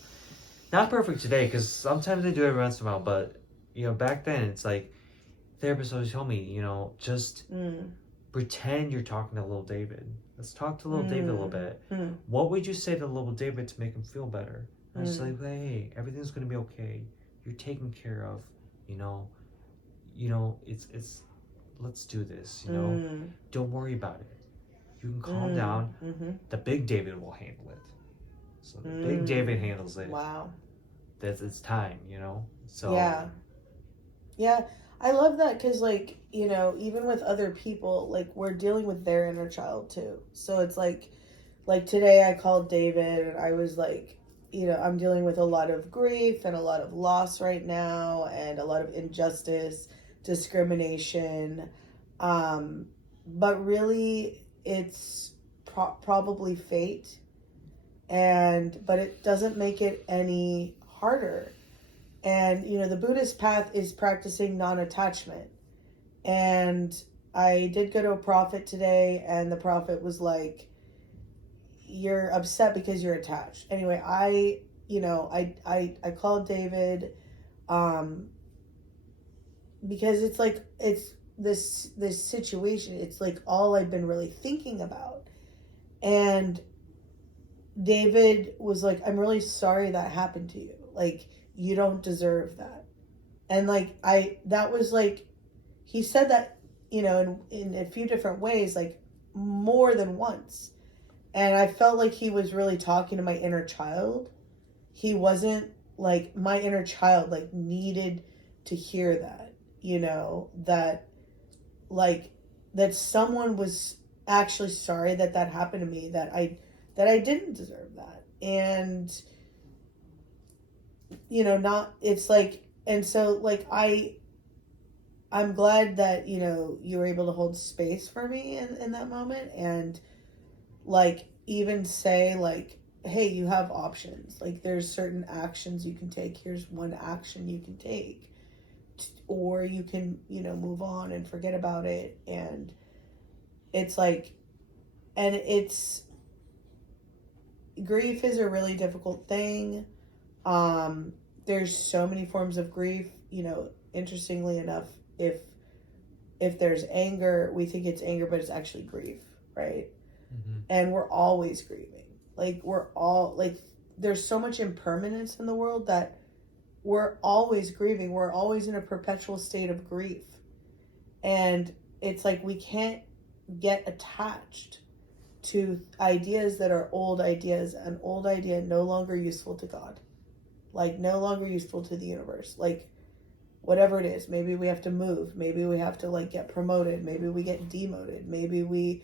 Not perfect today, because sometimes I do every once in a while, but back then it's like, therapist always told me, just pretend you're talking to little David. Let's talk to little David a little bit. What would you say to little David to make him feel better? And it's like, hey, everything's gonna be okay. You're taken care of. It's let's do this. Don't worry about it. You can calm down. The big David will handle it. So the big David handles it. Wow. It's time. So yeah. I love that, because, like, even with other people, like, we're dealing with their inner child too. So it's like today I called David and I was like, I'm dealing with a lot of grief and a lot of loss right now, and a lot of injustice, discrimination. But really it's probably fate, but it doesn't make it any harder. And, the Buddhist path is practicing non-attachment. And I did go to a prophet today, and the prophet was like, you're upset because you're attached. Anyway, I called David, because it's like, it's this situation. It's like all I've been really thinking about. And David was like, I'm really sorry that happened to you. Like, you don't deserve that. And like, that was like, he said that, in a few different ways, like more than once. And I felt like he was really talking to my inner child. He wasn't like, my inner child like needed to hear that, that, like, that someone was actually sorry that happened to me, that I didn't deserve that. And not, it's like, and so like, I'm glad that, you were able to hold space for me in that moment, and like, even say like, hey, you have options. Like, there's certain actions you can take. Here's one action you can take, or you can, move on and forget about it. And it's like, and grief is a really difficult thing. There's so many forms of grief. Interestingly enough, if there's anger, we think it's anger, but it's actually grief, right? And we're always grieving. Like, we're all like, there's so much impermanence in the world that we're always grieving. We're always in a perpetual state of grief. And it's like, we can't get attached to ideas that are old ideas. An old idea no longer useful to God, like no longer useful to the universe. Like, whatever it is. Maybe we have to move. Maybe we have to like get promoted. Maybe we get demoted. Maybe we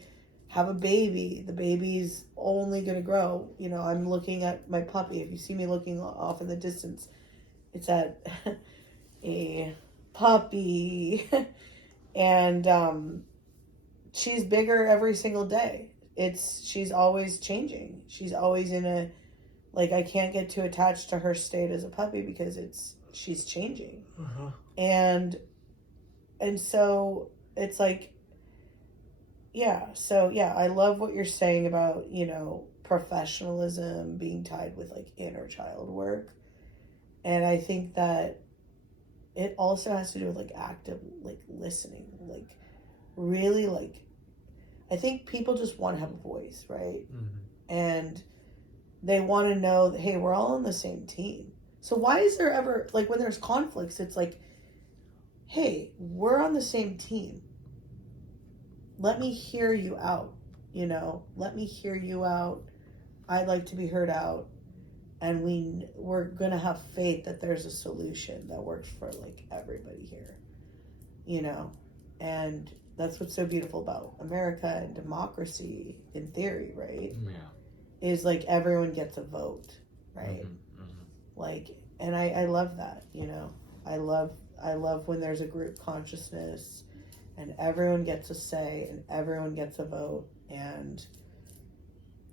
have a baby. The baby's only going to grow. You know, I'm looking at my puppy. If you see me looking off in the distance, it's at a puppy. And she's bigger every single day. She's always changing. She's always in a, like, I can't get too attached to her state as a puppy because she's changing. And so it's like, yeah, I love what you're saying about, you know, professionalism being tied with like inner child work. And I think that it also has to do with like active like listening, like really like, I think people just want to have a voice, right? And they want to know that, hey, we're all on the same team. So why is there ever, like when there's conflicts, it's like, hey, we're on the same team. Let me hear you out, you know? Let me hear you out. I'd like to be heard out. And we're going to have faith that there's a solution that works for like everybody here, you know? And that's what's so beautiful about America and democracy in theory, right? Yeah. Is like everyone gets a vote, right? Like, and I love that, you know? I love when there's a group consciousness and everyone gets a say and everyone gets a vote. And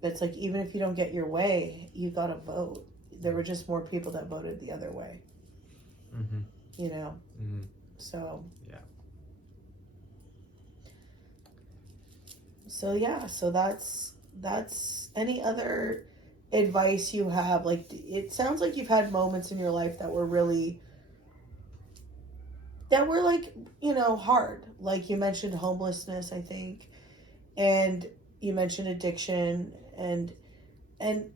it's like, even if you don't get your way, you got to vote. There were just more people that voted the other way, you know? So, yeah. So that's any other advice you have? Like, it sounds like you've had moments in your life that were like, you know, hard. Like you mentioned homelessness, I think, and you mentioned addiction and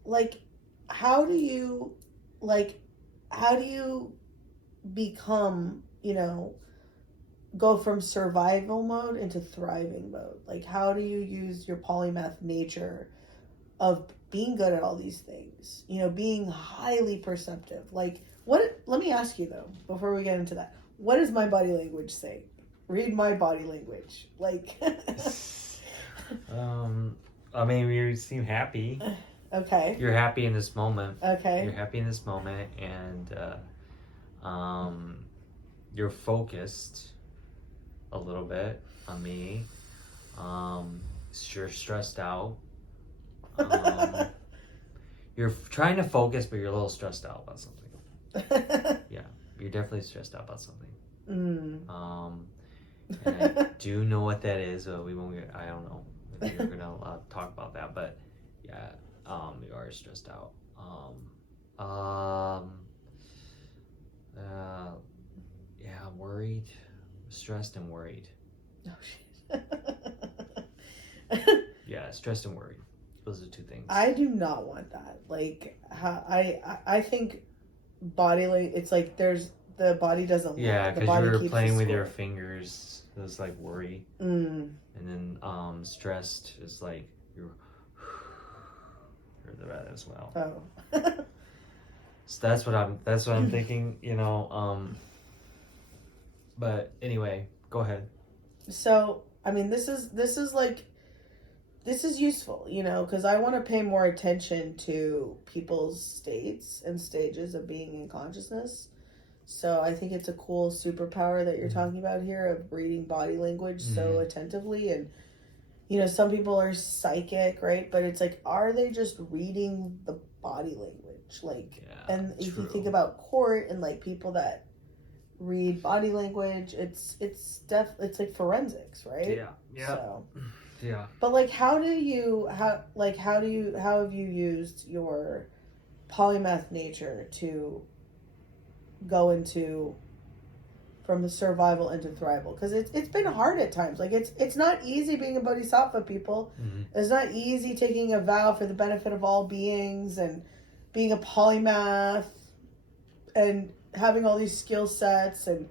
like, how do you become, you know, go from survival mode into thriving mode? Like, how do you use your polymath nature of being good at all these things, you know, being highly perceptive? Like, let me ask you though, before we get into that, what does my body language say? Read my body language. Like, I mean, you seem happy. Okay. You're happy in this moment. Okay. You're happy in this moment, and you're focused a little bit on me. You're stressed out. You're trying to focus, but you're a little stressed out about something. Yeah, you're definitely stressed out about something. And I do know what that is. We won't. I don't know if you're gonna talk about that, but yeah, you are stressed out. Yeah, worried, stressed, and worried. Oh shit. Yeah, stressed and worried. Those are two things. I do not want that. Like, I think body, like, it's like the body doesn't. Yeah, because you were playing with your fingers. It was like worry. And then stressed is like you're that as well. Oh. So that's what I'm thinking, you know. But anyway, go ahead. So I mean, this is useful, you know, because I want to pay more attention to people's states and stages of being in consciousness. So I think it's a cool superpower that you're talking about here of reading body language so attentively. And, you know, some people are psychic, right? But it's like, are they just reading the body language? Like, yeah, and if you think about court and like people that read body language, it's like forensics, right? Yeah. So, yeah. But like, how have you used your polymath nature to go into from the survival into thrival? Because it's been hard at times. Like, it's not easy being a bodhisattva, people. It's not easy taking a vow for the benefit of all beings and being a polymath and having all these skill sets and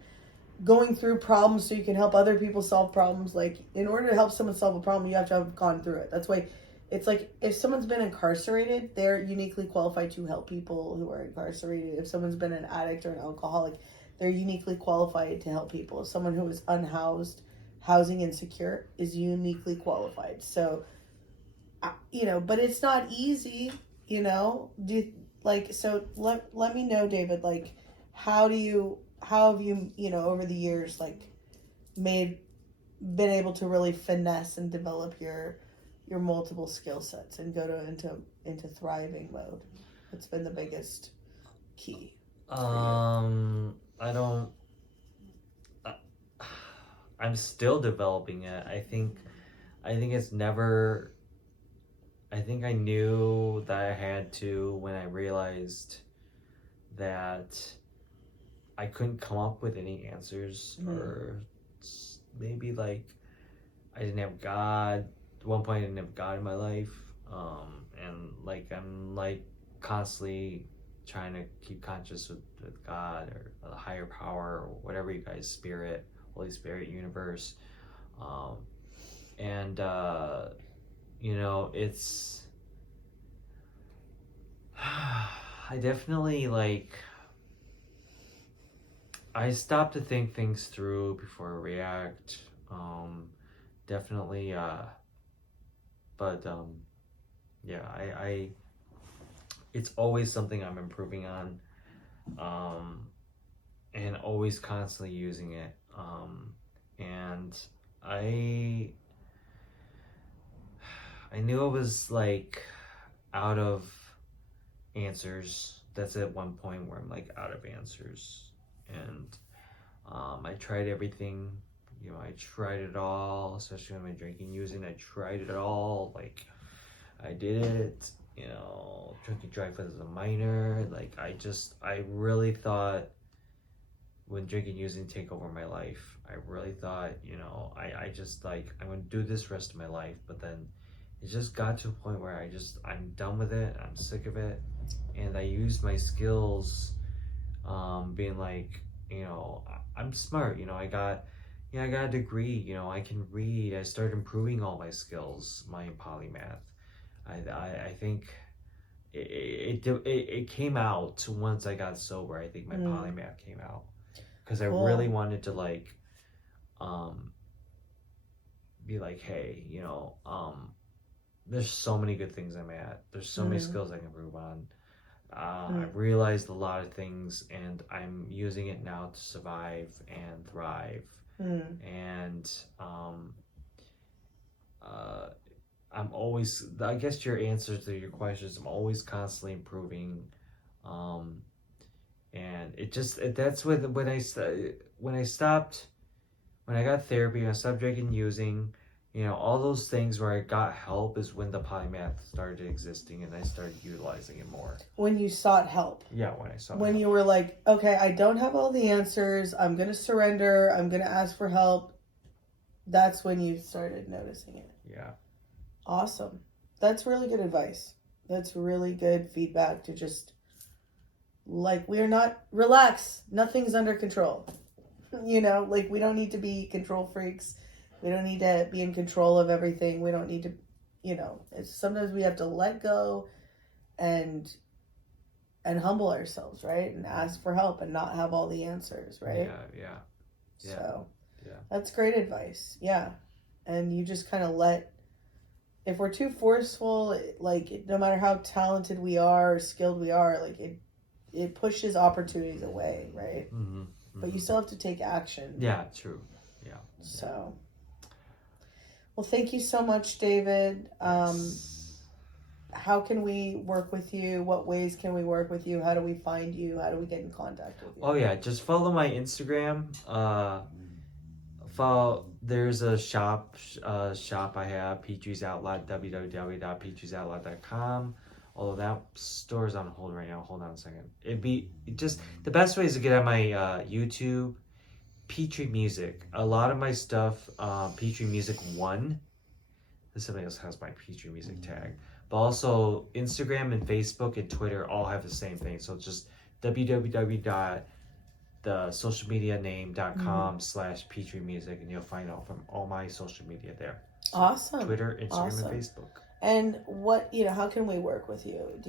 going through problems so you can help other people solve problems. Like, in order to help someone solve a problem, you have to have gone through it. That's why it's like, if someone's been incarcerated, they're uniquely qualified to help people who are incarcerated. If someone's been an addict or an alcoholic, they're uniquely qualified to help people. Someone who is unhoused, housing insecure is uniquely qualified. So, but it's not easy, so let me know, David, like, how have you, over the years, like, been able to really finesse and develop your multiple skill sets and go into thriving mode? What's been the biggest key? I don't. Uh, I'm still developing it. I think it's never. I think I knew that I had to when I realized that I couldn't come up with any answers, or maybe like I didn't have God. At one point, I didn't have God in my life, and like I'm like constantly trying to keep conscious with God or a higher power or whatever you guys, spirit, Holy Spirit, universe, and it's I definitely like I stop to think things through before I react. Definitely but yeah, I it's always something I'm improving on, and always constantly using it, and I knew it was like out of answers. That's at one point where I'm like out of answers, and I tried everything. I tried it all, especially when I'm drinking, using. I tried it all. Like, I did it. Drinking drive as a minor. Like, I really thought when drinking, using take over my life, I really thought, I just like, I'm gonna do this rest of my life. But then it just got to a point where I'm done with it. I'm sick of it. And I used my skills, being like, I'm smart. I got a degree. I can read. I started improving all my skills, my polymath. I think it came out once I got sober. I think my polymath came out because I really wanted to like, be like, hey, there's so many good things I'm at. There's so many skills I can improve on. I've realized a lot of things, and I'm using it now to survive and thrive. And I'm always, I guess your answers to your questions, I'm always constantly improving. And that's when I got therapy, I stopped drinking and using, all those things where I got help is when the polymath started existing and I started utilizing it more. When you sought help. Yeah, when I sought When help. you were like, okay, I don't have all the answers. I'm going to surrender. I'm going to ask for help. That's when you started noticing it. Yeah. Awesome. That's really good advice. That's really good feedback to just, like, relax. Nothing's under control. Like, we don't need to be control freaks. We don't need to be in control of everything. We don't need to, sometimes we have to let go and humble ourselves, right? And ask for help and not have all the answers, right? Yeah. So, that's great advice. Yeah. And you just kind of if we're too forceful, like, no matter how talented we are or skilled we are, like, it pushes opportunities away, right? Mm-hmm. But you still have to take action. Yeah, true. Yeah. So, well, thank you so much, David. How can we work with you? What ways can we work with you? How do we find you? How do we get in contact with you? Oh yeah, just follow my Instagram. There's a shop I have, Petrie's Outlet, www.petriesoutlet.com. Although that store's on hold right now. Hold on a second. The best way is to get on my YouTube, Petrie Music. A lot of my stuff, Petrie Music 1. Somebody else has my Petrie Music tag. But also Instagram and Facebook and Twitter all have the same thing. So just www.thesocialmedianame.com/Petrie Music, and you'll find out from all my social media there. So awesome. Twitter, Instagram, and Facebook. And how can we work with you?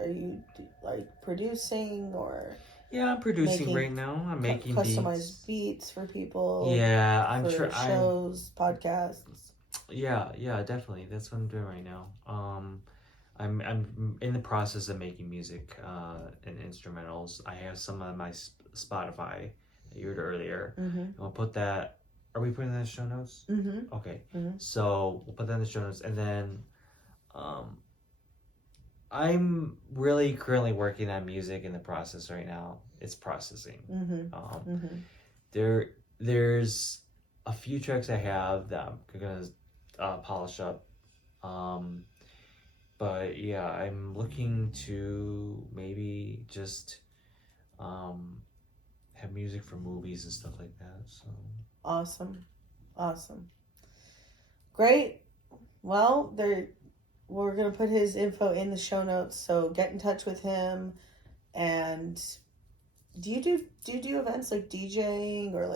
Are you like producing or? Yeah, I'm producing Making right now. I'm making customized beats. beats for people. Yeah, I'm for sure. shows, podcasts. Yeah, definitely. That's what I'm doing right now. I'm in the process of making music and instrumentals. I have some on my Spotify that you heard earlier. Mm-hmm. I'll put that. Are we putting that in the show notes? Mm-hmm. Okay. Mm-hmm. So we'll put that in the show notes, and then um, I'm really currently working on music in the process right now. It's processing. Mm-hmm. Mm-hmm. There's a few tracks I have that I'm gonna polish up. Um, but yeah, I'm looking to maybe just um, have music for movies and stuff like that. So Awesome. Awesome. Great. Well, we're gonna put his info in the show notes, so get in touch with him. And do you do events like DJing or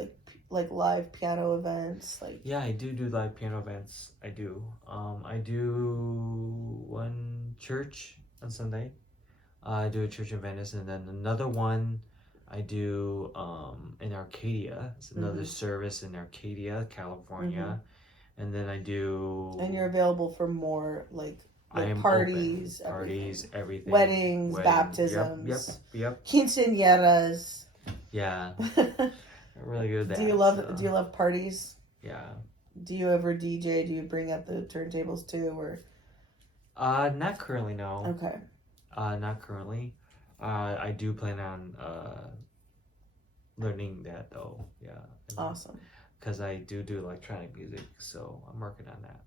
like live piano events? Like, yeah, I do live piano events. I do. I do one church on Sunday. I do a church in Venice, and then another one I do in Arcadia. It's another service in Arcadia, California. And then I do. And you're available for more like I am parties, open. Parties, everything. Weddings, baptisms, Yep. quinceañeras. Yeah, I'm really good at that. Do you love parties? Yeah. Do you ever DJ? Do you bring up the turntables too, or? Not currently, no. Okay. Not currently. I do plan on learning that though. Yeah. Awesome. Because I do electronic music, so I'm working on that.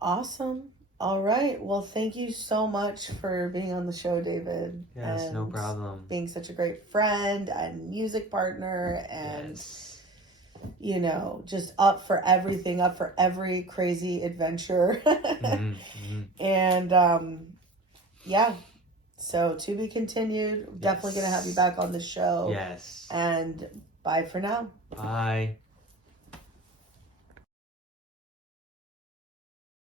Awesome. All right. Well, thank you so much for being on the show, David. Yes, no problem. Being such a great friend and music partner and, just up for everything, up for every crazy adventure. And, yeah. So to be continued. Definitely going to have you back on the show. Yes. And bye for now. Bye.